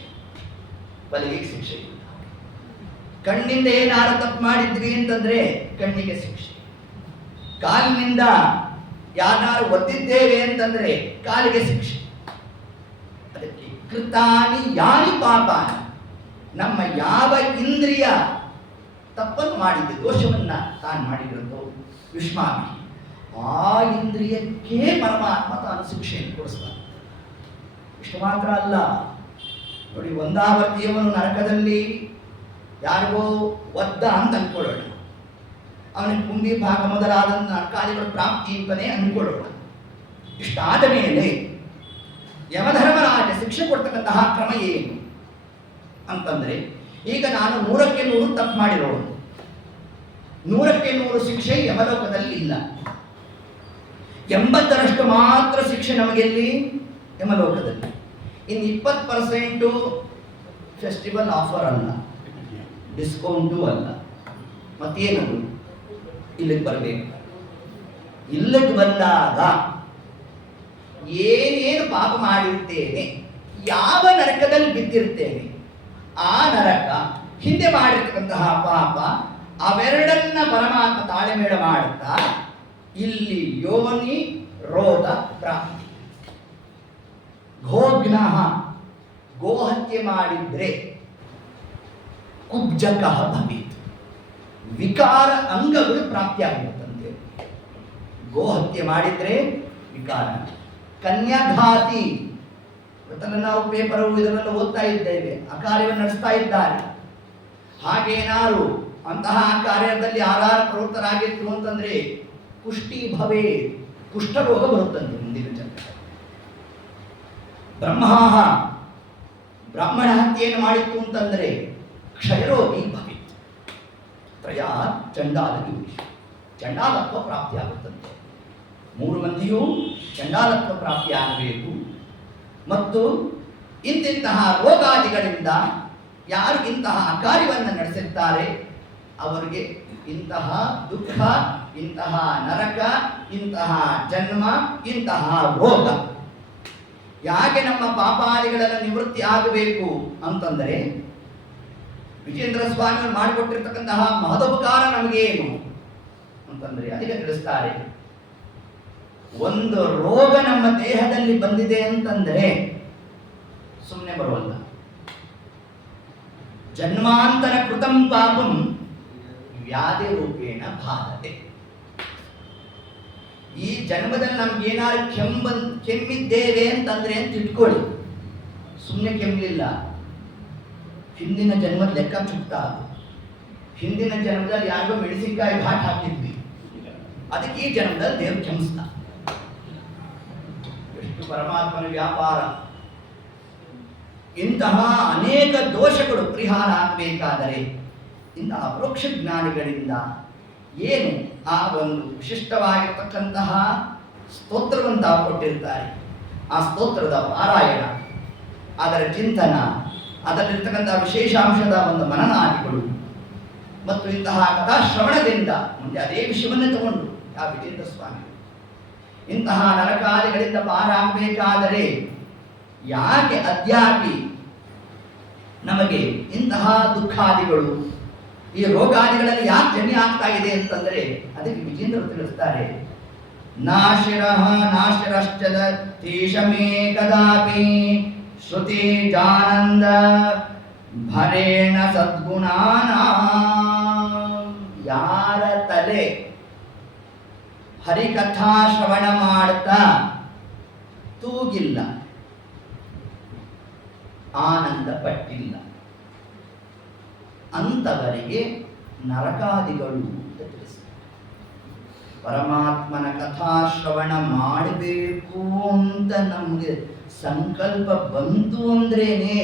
ಬಲಗೈಗೆ ಶಿಕ್ಷೆ ಇಲ್ಲ. ಕಣ್ಣಿಂದ ಏನಾರು ತಪ್ಪು ಮಾಡಿದ್ವಿ ಅಂತಂದ್ರೆ ಕಣ್ಣಿಗೆ ಶಿಕ್ಷೆ, ಕಾಲಿನಿಂದ ಯಾರು ಒದ್ದಿದ್ದೇವೆ ಅಂತಂದ್ರೆ ಕಾಲಿಗೆ ಶಿಕ್ಷೆ. ಅದಕ್ಕೆ ಕೃತಾನಿ ಯಾನಿ ಪಾಪಾನಿ, ನಮ್ಮ ಯಾವ ಇಂದ್ರಿಯ ತಪ್ಪನ್ನು ಮಾಡಿದ್ದೆ, ದೋಷವನ್ನ ತಾನು ಮಾಡಿರೋದು ಯುಷ್ಮಾಮಿ, ಆ ಇಂದ್ರಿಯಕ್ಕೆ ಪರಮಾತ್ಮ ತಾನು ಶಿಕ್ಷೆಯನ್ನು ಕೊಡಿಸ್ತಾನೆ. ಇಷ್ಟು ಮಾತ್ರ ಅಲ್ಲ ನೋಡಿ, ಒಂದಾವರ್ತಿಯವನು ನರಕದಲ್ಲಿ ಯಾರಿಗೋ ಒದ್ದ ಅಂತ ಅನ್ಕೊಳ್ಳೋಣ, ಅವನಿಗೆ ಕುಂಭಿ ಭಾಗ ಮೊದಲಾದ ನರಕಾದಿಗಳ ಪ್ರಾಪ್ತಿ ಅಂತಲೇ ಅನ್ಕೊಳ್ಳೋಣ. ಇಷ್ಟಾದ ಮೇಲೆ ಯಮಧರ್ಮರಾಜ ಶಿಕ್ಷೆ ಕೊಡ್ತಕ್ಕಂತಹ ಕ್ರಮ ಏನು ಅಂತಂದ್ರೆ, ಈಗ ನಾನು 100ಕ್ಕೆ 100 ತಪ್ಪು ಮಾಡಿರೋನು, 100ಕ್ಕೆ 100 ಶಿಕ್ಷೆ ಯಮಲೋಕದಲ್ಲಿ ಇಲ್ಲ. 80ರಷ್ಟು ಮಾತ್ರ ಶಿಕ್ಷೆ ನಮಗೆಲ್ಲಿ ಯಮಲೋಕದಲ್ಲಿ. ಇನ್ನು 20% ಫೆಸ್ಟಿವಲ್ ಆಫರ್ ಅಲ್ಲ, ಡಿಸ್ಕೌಂಟು ಅಲ್ಲ, ಮತ್ತೇನದು ಇಲ್ಲಿಗೆ ಬರಬೇಕು. ಇಲ್ಲಿಗೆ ಬಂದಾಗ ಏನೇನು ಪಾಪ ಮಾಡಿರ್ತೇನೆ, ಯಾವ ನರಕದಲ್ಲಿ ಬಿದ್ದಿರ್ತೇನೆ, ಆ ನರಕ, ಹಿಂದೆ ಮಾಡಿರ್ತಕ್ಕಂತಹ ಪಾಪ, ಅವೆರಡನ್ನ ಪರಮಾತ್ಮ ತಾಳೆಮೇಳ ಮಾಡುತ್ತಾ ಇಲ್ಲಿ ಯೋನಿ ರೋಧ ಪ್ರಾಪ್ತಿ. ಗೋಘ್ನಃ, ಗೋಹತ್ಯೆ ಮಾಡಿದ್ರೆ ಕುಬ್ಜಕಃ ಭವೇತ್, ವಿಕಾರ ಅಂಗಗಳು ಪ್ರಾಪ್ತಿಯಾಗುತ್ತಂತೆ. ಗೋಹತ್ಯೆ ಮಾಡಿದ್ರೆ ವಿಕಾರ. ಕನ್ಯಾಘಾತಿ, ಇವತ್ತಲ್ಲ ನಾವು ಪೇಪರು ಇದನ್ನೆಲ್ಲ ಓದ್ತಾ ಇದ್ದೇವೆ, ಆ ಕಾರ್ಯವನ್ನು ನಡೆಸ್ತಾ ಇದ್ದಾರೆ. ಹಾಗೇನಾರು ಅಂತಹ ಕಾರ್ಯದಲ್ಲಿ ಯಾರು ಪ್ರವೃತ್ತರಾಗಿತ್ತು ಅಂತಂದ್ರೆ ಪುಷ್ಟಿ ಭವೇ, ಕುಷ್ಠರೋಗ ಬರುತ್ತಂತೆ ಮುಂದಿನ ಜನ್ಮ. ಬ್ರಹ್ಮಾಹ, ಬ್ರಾಹ್ಮಣ ಹತ್ಯೆಯನ್ನು ಮಾಡಿತ್ತು ಅಂತಂದ್ರೆ ಕ್ಷಯರೋಗಿ ಭವಿತ್. ತ್ರಯ ಚಂಡಾಲಗಿ, ಚಂಡಾಲತ್ವ ಪ್ರಾಪ್ತಿಯಾಗುತ್ತಂತೆ. 3 ಮಂದಿಯೂ ಚಂಡಾಲತ್ವ ಪ್ರಾಪ್ತಿಯಾಗಬೇಕು. ಮತ್ತು ಇಂತಿಂತಹ ರೋಗಾದಿಗಳಿಂದ ಯಾರು ಇಂತಹ ಕಾರ್ಯವನ್ನು ನಡೆಸುತ್ತಾರೆ ಅವರಿಗೆ ಇಂತಹ ದುಃಖ, ಇಂತಹ ನರಕ, ಇಂತಹ ಜನ್ಮ, ಇಂತಹ ರೋಗ. ಯಾಕೆ ನಮ್ಮ ಪಾಪಾದಿಗಳನ್ನು ನಿವೃತ್ತಿ ಆಗಬೇಕು ಅಂತಂದರೆ, ವಿಜೇಂದ್ರ ಸ್ವಾಮಿ ಮಾಡಿಕೊಟ್ಟಿರ್ತಕ್ಕಂತಹ ಮಹದೋಪಕಾರ ನಮಗೇನು ಅಂತಂದ್ರೆ ಅದಕ್ಕೆ ತಿಳಿಸ್ತಾರೆ. ಒಂದು ರೋಗ ನಮ್ಮ ದೇಹದಲ್ಲಿ ಬಂದಿದೆ ಅಂತಂದ್ರೆ ಸುಮ್ಮನೆ ಬರುವಲ್ಲ. ಜನ್ಮಾಂತರ ಕೃತಂ ಪಾಪಂ ವ್ಯಾಧಿ ರೂಪೇಣ ಬಾಧತೆ. ಈ ಜನ್ಮದಲ್ಲಿ ನಮ್ಗೆ ಏನಾದ್ರು ಕೆಮ್ಮಿದ್ದೇವೆ ಅಂತಂದ್ರೆ ಅಂತ ಇಟ್ಕೊಳ್ಳಿ, ಸುಮ್ಮನೆ ಕೆಮ್ಮಲಿಲ್ಲ, ಹಿಂದಿನ ಜನ್ಮದ ಲೆಕ್ಕ ಚುಕ್ತ. ಹಿಂದಿನ ಜನ್ಮದಲ್ಲಿ ಯಾರಿಗೋ ಮೆಣಸಿನಕಾಯಿ ಘಾಟ್ ಹಾಕಿದ್ವಿ, ಅದಕ್ಕೆ ಈ ಜನ್ಮದಲ್ಲಿ ದೇವ್ರು ಕೆಮ್ಮಿಸ್ತ. ಎಷ್ಟು ಪರಮಾತ್ಮನ ವ್ಯಾಪಾರ. ಇಂತಹ ಅನೇಕ ದೋಷಗಳು ಪರಿಹಾರ ಆಗಬೇಕಾದರೆ ಇಂತಹ ಅಪರೋಕ್ಷ ಜ್ಞಾನಿಗಳಿಂದ ಏನು ಆ ಒಂದು ವಿಶಿಷ್ಟವಾಗಿರ್ತಕ್ಕಂತಹ ಸ್ತೋತ್ರವನ್ನು ತಾವು ಕೊಟ್ಟಿರ್ತಾರೆ, ಆ ಸ್ತೋತ್ರದ ಪಾರಾಯಣ, ಅದರ ಚಿಂತನ, ಅದರಲ್ಲಿರ್ತಕ್ಕಂತಹ ವಿಶೇಷಾಂಶದ ಒಂದು ಮನನಾದಿಗಳು ಮತ್ತು ಇಂತಹ ಕಥಾಶ್ರವಣದಿಂದ ಮುಂದೆ ಅದೇ ವಿಷಯವನ್ನೇ ತಗೊಂಡು ಆ ವಿಜೇಂದ್ರ ಸ್ವಾಮಿ ಇಂತಹ ನರಕಾದಿಗಳಿಂದ ಪಾರಾಗಬೇಕಾದರೆ ಯಾಕೆ ಅದ್ಯಾಪಿ ನಮಗೆ ಇಂತಹ ದುಃಖಾದಿಗಳು, ಈ ರೋಗಾದಿಗಳಲ್ಲಿ ಯಾಕೆ ಜನ್ಯ ಆಗ್ತಾ ಇದೆ ಅಂತಂದ್ರೆ ಅದಕ್ಕೆ ವಿಜೇಂದ್ರ ತಿಳಿಸ್ತಾರೆ. ನಾಶಿರಃ ನಾಶಿರಶ್ಚದ ತೇಷಮೇ ಕದಾಪಿ ಶ್ರುತಿ ಜಾನಂದ ಭರೇಣ ಸದ್ಗುಣಾನ. ಯಾರ ತಲೆ ಹರಿಕಥಾ ಶ್ರವಣ ಮಾಡ್ತಾ ತೂಗಿಲ್ಲ, ಆನಂದ ಪಟ್ಟಿಲ್ಲ, ಅಂತವರಿಗೆ ನರಕಾದಿಗಳು ಅಂತ ತಿಳಿಸ್ತಾರೆ. ಪರಮಾತ್ಮನ ಕಥಾಶ್ರವಣ ಮಾಡಬೇಕು ಅಂತ ನಮಗೆ ಸಂಕಲ್ಪ ಬಂತು ಅಂದ್ರೇನೆ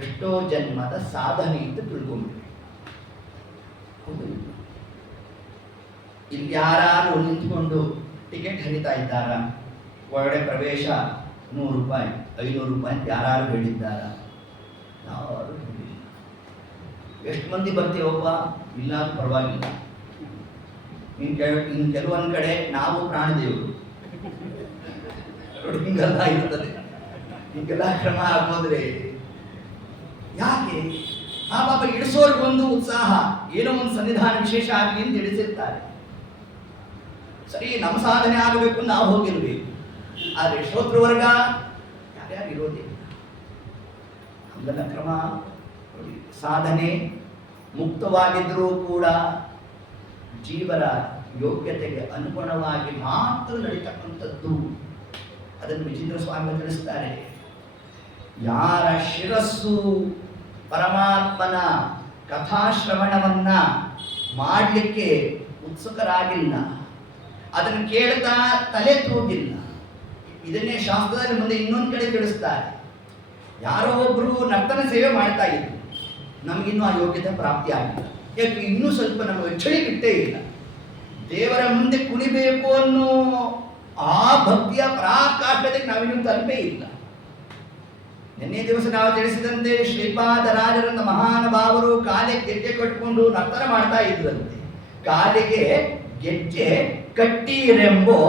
ಎಷ್ಟೋ ಜನ್ಮದ ಸಾಧನೆ ಅಂತ ತಿಳ್ಕೊಂಡ್ಬಿಟ್ಟು. ಇಲ್ಲಿ ಯಾರು ನಿಂತ್ಕೊಂಡು ಟಿಕೆಟ್ ಹರಿತಾ ಇದ್ದಾರ, ಒಳಗಡೆ ಪ್ರವೇಶ 100 ರೂಪಾಯಿ 500 ರೂಪಾಯಿ ಅಂತ ಯಾರು ಹೇಳಿದ್ದಾರ? ಯಾರು ಹೇಳಿಲ್ಲ. ಎಷ್ಟು ಮಂದಿ ಬರ್ತೀವಪ್ಪ? ಇಲ್ಲ ಪರವಾಗಿಲ್ಲ. ಇನ್ನು ಕೆಲವೊಂದು ಕಡೆ ನಾವು ಪ್ರಾಣದೇವರು ಹಿಂಗೆಲ್ಲ ಇರ್ತದೆ. ಹಿಂಗೆಲ್ಲ ಕ್ರಮ ಆಗೋದ್ರೆ ಯಾಕೆ ಆ ಪಾಪ ಇಡಿಸೋರ್ಗೊಂದು ಉತ್ಸಾಹ, ಏನೋ ಒಂದು ಸನ್ನಿಧಾನ ವಿಶೇಷ ಆಗಲಿ ಅಂತ ಇಡಿಸಿರ್ತಾರೆ. ಸರಿ, ನಮ್ಮ ಸಾಧನೆ ಆಗಬೇಕು, ನಾವು ಹೋಗಿರ್ಬೇಕು. ಆದರೆ ಶ್ರೋತೃವರ್ಗ ಯಾರ್ಯಾರು ಇರೋದಿಲ್ಲ. ಹಂಗನ ಕ್ರಮ ನೋಡಿ, ಸಾಧನೆ ಮುಕ್ತವಾಗಿದ್ದರೂ ಕೂಡ ಜೀವರ ಯೋಗ್ಯತೆಗೆ ಅನುಗುಣವಾಗಿ ಮಾತ್ರ ನಡೀತಕ್ಕಂಥದ್ದು. ಅದನ್ನು ವಿಜೇಂದ್ರ ಸ್ವಾಮಿ ತಿಳಿಸ್ತಾರೆ. ಯಾರ ಶಿರಸ್ಸು ಪರಮಾತ್ಮನ ಕಥಾಶ್ರವಣವನ್ನ ಮಾಡಲಿಕ್ಕೆ ಉತ್ಸುಕರಾಗಿಲ್ಲ, ಅದನ್ನು ಕೇಳ್ತಾ ತಲೆ ತೂಗಿಲ್ಲ, ಇದನ್ನೇ ಶಾಸ್ತ್ರದಲ್ಲಿ ಮುಂದೆ ಇನ್ನೊಂದು ಕಡೆ ತಿಳಿಸ್ತಾರೆ. ಯಾರೋ ಒಬ್ರು ನರ್ತನ ಸೇವೆ ಮಾಡ್ತಾ ಇದ್ರು, ನಮಗಿನ್ನೂ ಆ ಯೋಗ್ಯತೆ ಪ್ರಾಪ್ತಿ ಆಗಿಲ್ಲ. ಯಾಕೆ? ಇನ್ನೂ ಸ್ವಲ್ಪ ನಮಗೆ ಚಳಿಗಿಟ್ಟೇ ಇಲ್ಲ. ದೇವರ ಮುಂದೆ ಕುಣಿಬೇಕು ಅನ್ನೋ ಆ ಭಕ್ತಿಯ ಪರಾಕಾಷ್ಠತೆಗೆ ನಾವಿನ್ನೂ ತಲುಪೇ ಇಲ್ಲ. ನಿನ್ನೆ ದಿವಸ ನಾವು ತಿಳಿಸಿದಂತೆ ಶ್ರೀಪಾದರಾಜರಂತ ಮಹಾನುಭಾವರು ಕಾಲಿಗೆ ಗೆಜ್ಜೆ ಕಟ್ಟಿಕೊಂಡು ನರ್ತನ ಮಾಡ್ತಾ ಇದ್ರಂತೆ. ಕಾಲಿಗೆ ಗೆಜ್ಜೆ ಕಟ್ಟೀರೆಂಬೋ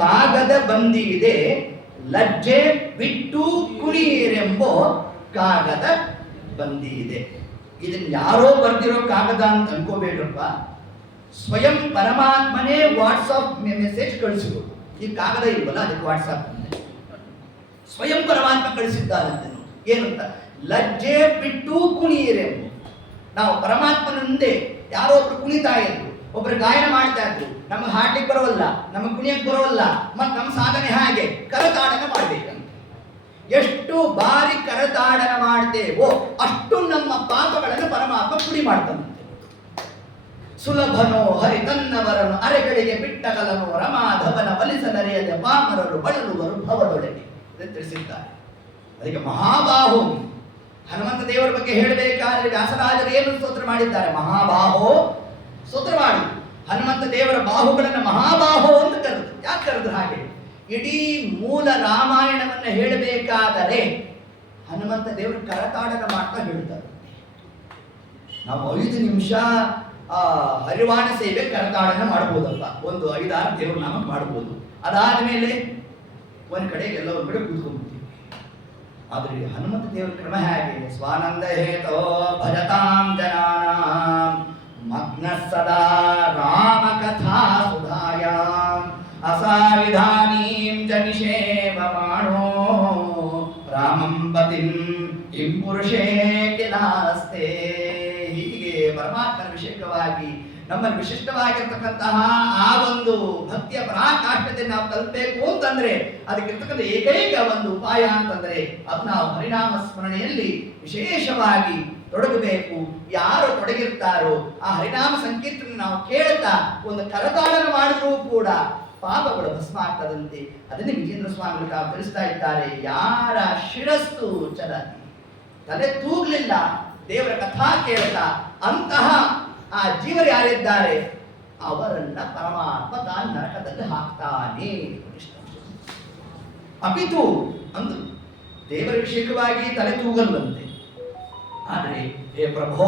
ಕಾಗದ ಬಂದಿದೆ, ಲಜ್ಜೆ ಬಿಟ್ಟು ಕುಣಿಯರೆಂಬೋ ಕಾಗದ ಬಂದಿದೆ. ಇದನ್ನ ಯಾರೋ ಬರ್ದಿರೋ ಕಾಗದ ಅಂತ ಅನ್ಕೋಬೇಡ್ರಪ್ಪ. ಸ್ವಯಂ ಪರಮಾತ್ಮನೇ ವಾಟ್ಸಪ್ ಮೆಸೇಜ್ ಕಳಿಸಿರೋದು. ಈ ಕಾಗದ ಇಲ್ವಲ್ಲ, ಅದಕ್ಕೆ ವಾಟ್ಸಪ್ ಸ್ವಯಂ ಪರಮಾತ್ಮ ಕಳಿಸಿದ್ದಾರಂತೆ. ಏನಂತ? ಲಜ್ಜೆ ಬಿಟ್ಟು ಕುಣಿಯರೆಂಬು. ನಾವು ಪರಮಾತ್ಮನ ಮುಂದೆ ಯಾರೋ ಒಬ್ರು ಕುಣಿತಾ ಇದ್ರು, ಒಬ್ರು ಗಾಯನ ಮಾಡ್ತಾ ಇದ್ರು, ನಮಗೆ ಹಾಡ್ಲಿಕ್ಕೆ ಬರೋಲ್ಲ, ನಮಗೆ ಕುಣಿಯಕ್ಕೆ ಬರೋಲ್ಲ, ಮತ್ತು ನಮ್ಮ ಸಾಧನೆ ಹಾಗೆ ಕರತಾಡನ ಮಾಡ್ಬೇಕಂತ. ಎಷ್ಟು ಬಾರಿ ಕರತಾಡನ ಮಾಡ್ತೇವೋ ಅಷ್ಟು ನಮ್ಮ ಪಾಪಗಳನ್ನು ಪರಮಾತ್ಮ ಪುಡಿ ಮಾಡ್ತಾನಂತೆ. ಸುಲಭನೋ ಹರಿ ತನ್ನವರನು ಅರೆಗಳಿಗೆ ಬಿಟ್ಟಗಲನು, ರಮಾಧವನ ಬಲಿಸಲರೆಯದ ಪಾಮರರು ಬಳಲುವರು ಭವದೊಳಗೆ ತಿಳಿಸಿದ್ದಾರೆ. ಅದಕ್ಕೆ ಮಹಾಬಾಹು ಹನುಮಂತ ದೇವರ ಬಗ್ಗೆ ಹೇಳಬೇಕಾದ್ರೆ ವ್ಯಾಸರಾಜರು ಏನು ಸ್ತೋತ್ರ ಮಾಡಿದ್ದಾರೆ? ಮಹಾಬಾಹೋ ಸ್ತೋತ್ರ ಮಾಡಿ ಹನುಮಂತ ದೇವರ ಬಾಹುಗಳನ್ನು ಮಹಾಬಾಹೋ ಅಂತ ಕರೆದು. ಯಾಕೆ ಕರೆದು ಹಾಗೆ? ಇಡೀ ಮೂಲ ರಾಮಾಯಣವನ್ನು ಹೇಳಬೇಕಾದರೆ ಹನುಮಂತ ದೇವರು ಕರತಾಡನ ಮಾಡ್ತಾ ಹೇಳ್ತಾರೆ. ನಾವು 5 ನಿಮಿಷ ಹರಿವಾಣ ಸೇವೆ ಕರತಾಡನ ಮಾಡ್ಬೋದಪ್ಪ, ಒಂದು 5-6 ದೇವ್ರ ನಾಮ ಮಾಡ್ಬೋದು. ಅದಾದ ಮೇಲೆ ಒಂದ್ ಕಡೆ ಎಲ್ಲ ಒಂದ್ ಕಡೆ ಕೂತ್ಕೊಂಡ್ಬಿಡ್ತೀವಿ. ಆದ್ರೆ ಹನುಮಂತ ದೇವರ ಕ್ರಮ ಹೇಗೆ? ಸ್ವಾನಂದ ಹೇತೋ ಭಜತಾಂ ಜನಾನಾಂ ಮಗ್ನ ಸದಾ ರಾಮ ಕಥಾ ಸುಧಾಯಾಂ ಅಸಾವಿಧಾನೀಂ ಜನಿಷೇವ ಮಾಡೋ ರಾಮಂ ಪತಿಂ ಇಂ ಪುರುಷೇ ಕಿಲಾಸ್ತೆ. ಹೀಗೆ ಪರಮಾತ್ಮನ ವಿಷಯಕವಾಗಿ ನಮ್ಮಲ್ಲಿ ವಿಶಿಷ್ಟವಾಗಿರ್ತಕ್ಕಂತಹ ಆ ಒಂದು ಭಕ್ತಿಯ ಪರಾಕಾಷ್ಠತೆ ನಾವು ತಲುಪಬೇಕು ಅಂತಂದ್ರೆ ಅದಕ್ಕಿರ್ತಕ್ಕಂಥ ಏಕೈಕ ಒಂದು ಉಪಾಯ ಅಂತಂದ್ರೆ ಅದು ನಾವು ಹರಿನಾಮ ಸ್ಮರಣೆಯಲ್ಲಿ ವಿಶೇಷವಾಗಿ ತೊಡಗಬೇಕು. ಯಾರು ತೊಡಗಿರ್ತಾರೋ ಆ ಹರಿನಾಮ ಸಂಕೀರ್ತನೆ ನಾವು ಕೇಳ್ತಾ ಒಂದು ಕರತಾಡನ ಮಾಡಿದ್ರೂ ಕೂಡ ಪಾಪಗಳು ಭಸ್ಮ ಆಗ್ತದಂತೆ. ಅದನ್ನೇ ವಿಜೇಂದ್ರ ಸ್ವಾಮಿಗಳು ತಾವು ತಿಳಿಸ್ತಾ ಇದ್ದಾರೆ. ಯಾರ ಶಿರಸ್ಸು ಚಲತಿ, ತಲೆ ತೂಗ್ಲಿಲ್ಲ ದೇವರ ಕಥಾ ಕೇಳ್ತಾ, ಅಂತಹ ಆ ಜೀವರು ಯಾರಿದ್ದಾರೆ ಅವರನ್ನ ಪರಮಾತ್ಮ ತಾನು ನರಕದಲ್ಲಿ ಹಾಕ್ತಾನೆ. ಅಪಿತು ಅಂದು ದೇವರ ವಿಷಯಕವಾಗಿ ತಲೆ ತೂಗಲ್ವಂತೆ. ಆದರೆ ಹೇ ಪ್ರಭೋ,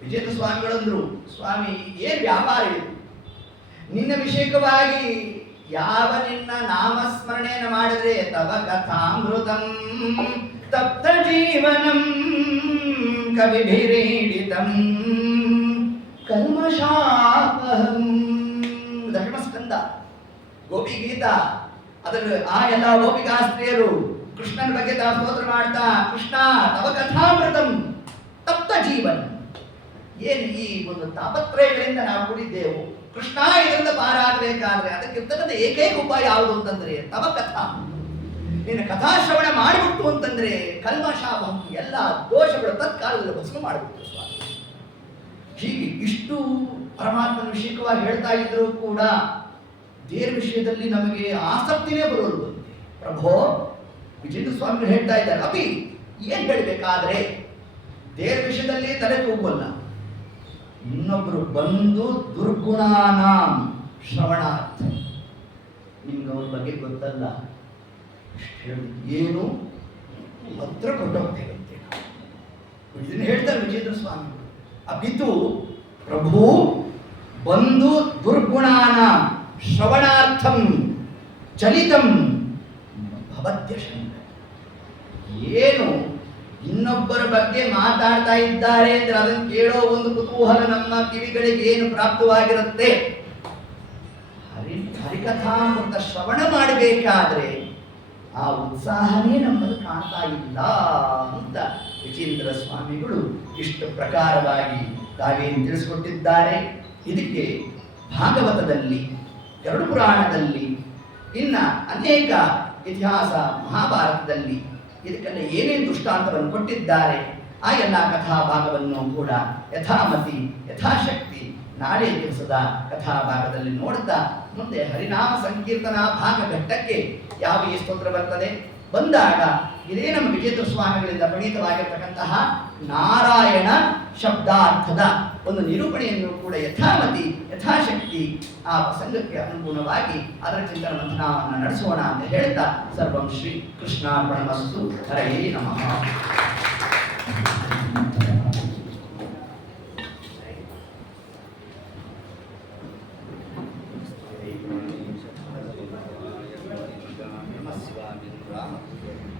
ವಿಜೇಂದ್ರ ಸ್ವಾಮಿಗಳಂದ್ರು, ಸ್ವಾಮಿ ಏನ್ ವ್ಯಾಪಾರ ಇದು? ನಿನ್ನ ವಿಷಯಕವಾಗಿ ಯಾವ ನಿನ್ನ ನಾಮಸ್ಮರಣೆಯನ್ನು ಮಾಡಿದ್ರೆ ತವ ಕಥಾಮೃತಂ ತಪ್ತ ಜೀವನಂ ಕವಿಭಿರೀಡಿತಂ ಕಲ್ಮಷಾಪಹಂ. ದಶಮಸ್ಕಂದ ಗೋಪಿ ಗೀತಾ, ಅದರಲ್ಲಿ ಆ ಎಲ್ಲ ಗೋಪಿಕಾಸ್ತ್ರೀಯರು ಕೃಷ್ಣನ ಬಗ್ಗೆ ತಾವು ಸ್ತೋತ್ರ ಮಾಡ್ತಾ, ಕೃಷ್ಣ ತವ ಕಥಾಮೃತಂ ತಪ್ತ ಜೀವನ. ಏನು ಈ ಒಂದು ತಾಪತ್ರಯಗಳಿಂದ ನಾವು ಕುಡಿದ್ದೇವು, ಕೃಷ್ಣ ಇದರಿಂದ ಪಾರಾಗಬೇಕಾದ್ರೆ ಅದಕ್ಕಿರ್ತಕ್ಕಂಥ ಏಕೈಕ ಉಪಾಯ ಯಾವುದು ಅಂತಂದ್ರೆ ತವ ಕಥಾ. ನೀನು ಕಥಾಶ್ರವಣ ಮಾಡಿಬಿಟ್ಟು ಅಂತಂದ್ರೆ ಕಲ್ಮಷಾಪಂ, ಎಲ್ಲ ದೋಷಗಳು ತತ್ಕಾಲದಲ್ಲಿ ಭಸ್ಮ ಮಾಡಿಬಿಟ್ಟು ಸ್ವಾಮಿ. ಹೀಗೆ ಇಷ್ಟು ಪರಮಾತ್ಮನ ವಿಷಯಕವಾಗಿ ಹೇಳ್ತಾ ಇದ್ರು ಕೂಡ ದೇವರ ವಿಷಯದಲ್ಲಿ ನಮಗೆ ಆಸಕ್ತಿನೇ ಬರೋದು. ಪ್ರಭೋ, ವಿಜೇಂದ್ರ ಸ್ವಾಮಿಗಳು ಹೇಳ್ತಾ ಇದ್ದಾರೆ, ಅಪಿ ಏನ್ ಹೇಳ್ಬೇಕಾದ್ರೆ ದೇವರ ವಿಷಯದಲ್ಲಿ ತಲೆ ತೂಗಲ್ಲ. ಇನ್ನೊಬ್ರು ಬಂದು ದುರ್ಗುಣಾನಾಂ ಶ್ರವಣಾರ್ಥ, ನಿಮ್ಗೆ ಅವ್ರ ಬಗ್ಗೆ ಗೊತ್ತಲ್ಲ, ಏನು ಪತ್ರ ಕೊಟ್ಟೋಗ್ತೇವೆ. ಇದನ್ನು ಹೇಳ್ತಾರೆ ವಿಜೇಂದ್ರ ಸ್ವಾಮಿ. ಅಪಿತು ಪ್ರಭು ಬಂದು ದುರ್ಗುಣಾನ ಶ್ರವಣಾರ್ಥಂ ಚಲಿತಂ ಭವತ್ಯಶಂಕ. ಏನು ಇನ್ನೊಬ್ಬರ ಬಗ್ಗೆ ಮಾತಾಡ್ತಾ ಇದ್ದಾರೆ ಅಂದ್ರೆ ಅದನ್ನು ಕೇಳೋ ಒಂದು ಕುತೂಹಲ ನಮ್ಮ ಕಿವಿಗಳಿಗೆ ಏನು ಪ್ರಾಪ್ತವಾಗಿರುತ್ತೆ. ಹರಿಕಥಾಮೃತ ಶ್ರವಣ ಮಾಡಬೇಕಾದ್ರೆ ಆ ಉತ್ಸಾಹನೇ ನಮ್ಮಲ್ಲಿ ಕಾಣ್ತಾ ಇಲ್ಲ ಅಂತ ವಿಚೇಂದ್ರ ಸ್ವಾಮಿಗಳು ಇಷ್ಟು ಪ್ರಕಾರವಾಗಿ ತಾವೇನು ತಿಳಿಸಿಕೊಟ್ಟಿದ್ದಾರೆ. ಇದಕ್ಕೆ ಭಾಗವತದಲ್ಲಿ, ಗರುಡ ಪುರಾಣದಲ್ಲಿ, ಇನ್ನ ಅನೇಕ ಇತಿಹಾಸ ಮಹಾಭಾರತದಲ್ಲಿ ಇದಕ್ಕೆಲ್ಲ ಏನೇನು ದೃಷ್ಟಾಂತವನ್ನು ಕೊಟ್ಟಿದ್ದಾರೆ ಆ ಎಲ್ಲ ಕಥಾಭಾಗವನ್ನು ಕೂಡ ಯಥಾಮತಿ ಯಥಾಶಕ್ತಿ ನಾಳೆ ದಿವಸದ ಕಥಾಭಾಗದಲ್ಲಿ ನೋಡ್ತಾ ಮುಂದೆ ಹರಿನಾಮ ಸಂಕೀರ್ತನ ಭಾಗ ಘಟ್ಟಕ್ಕೆ ಯಾವ ಈ ಸ್ತೋತ್ರ ಬರ್ತದೆ ಬಂದಾಗ ಇದೇ ನಮ್ಮ ವಿಜೇಂದ್ರ ಸ್ವಾಮಿಗಳಿಂದ ಪ್ರಣೀತವಾಗಿರ್ತಕ್ಕಂತಹ ನಾರಾಯಣ ಶಬ್ದಾರ್ಥದ ಒಂದು ನಿರೂಪಣೆಯನ್ನು ಕೂಡ ಯಥಾಮತಿ ಯಥಾಶಕ್ತಿ ಆ ಪ್ರಸಂಗಕ್ಕೆ ಅನುಗುಣವಾಗಿ ಅದರ ಚಿಂತನ ಮಂಥನವನ್ನು ನಡೆಸೋಣ ಅಂತ ಹೇಳ್ತಾ ಸರ್ವಂ ಶ್ರೀ ಕೃಷ್ಣಾರ್ಪಣಮಸ್ತು. ಹರಯೇ ನಮಃ.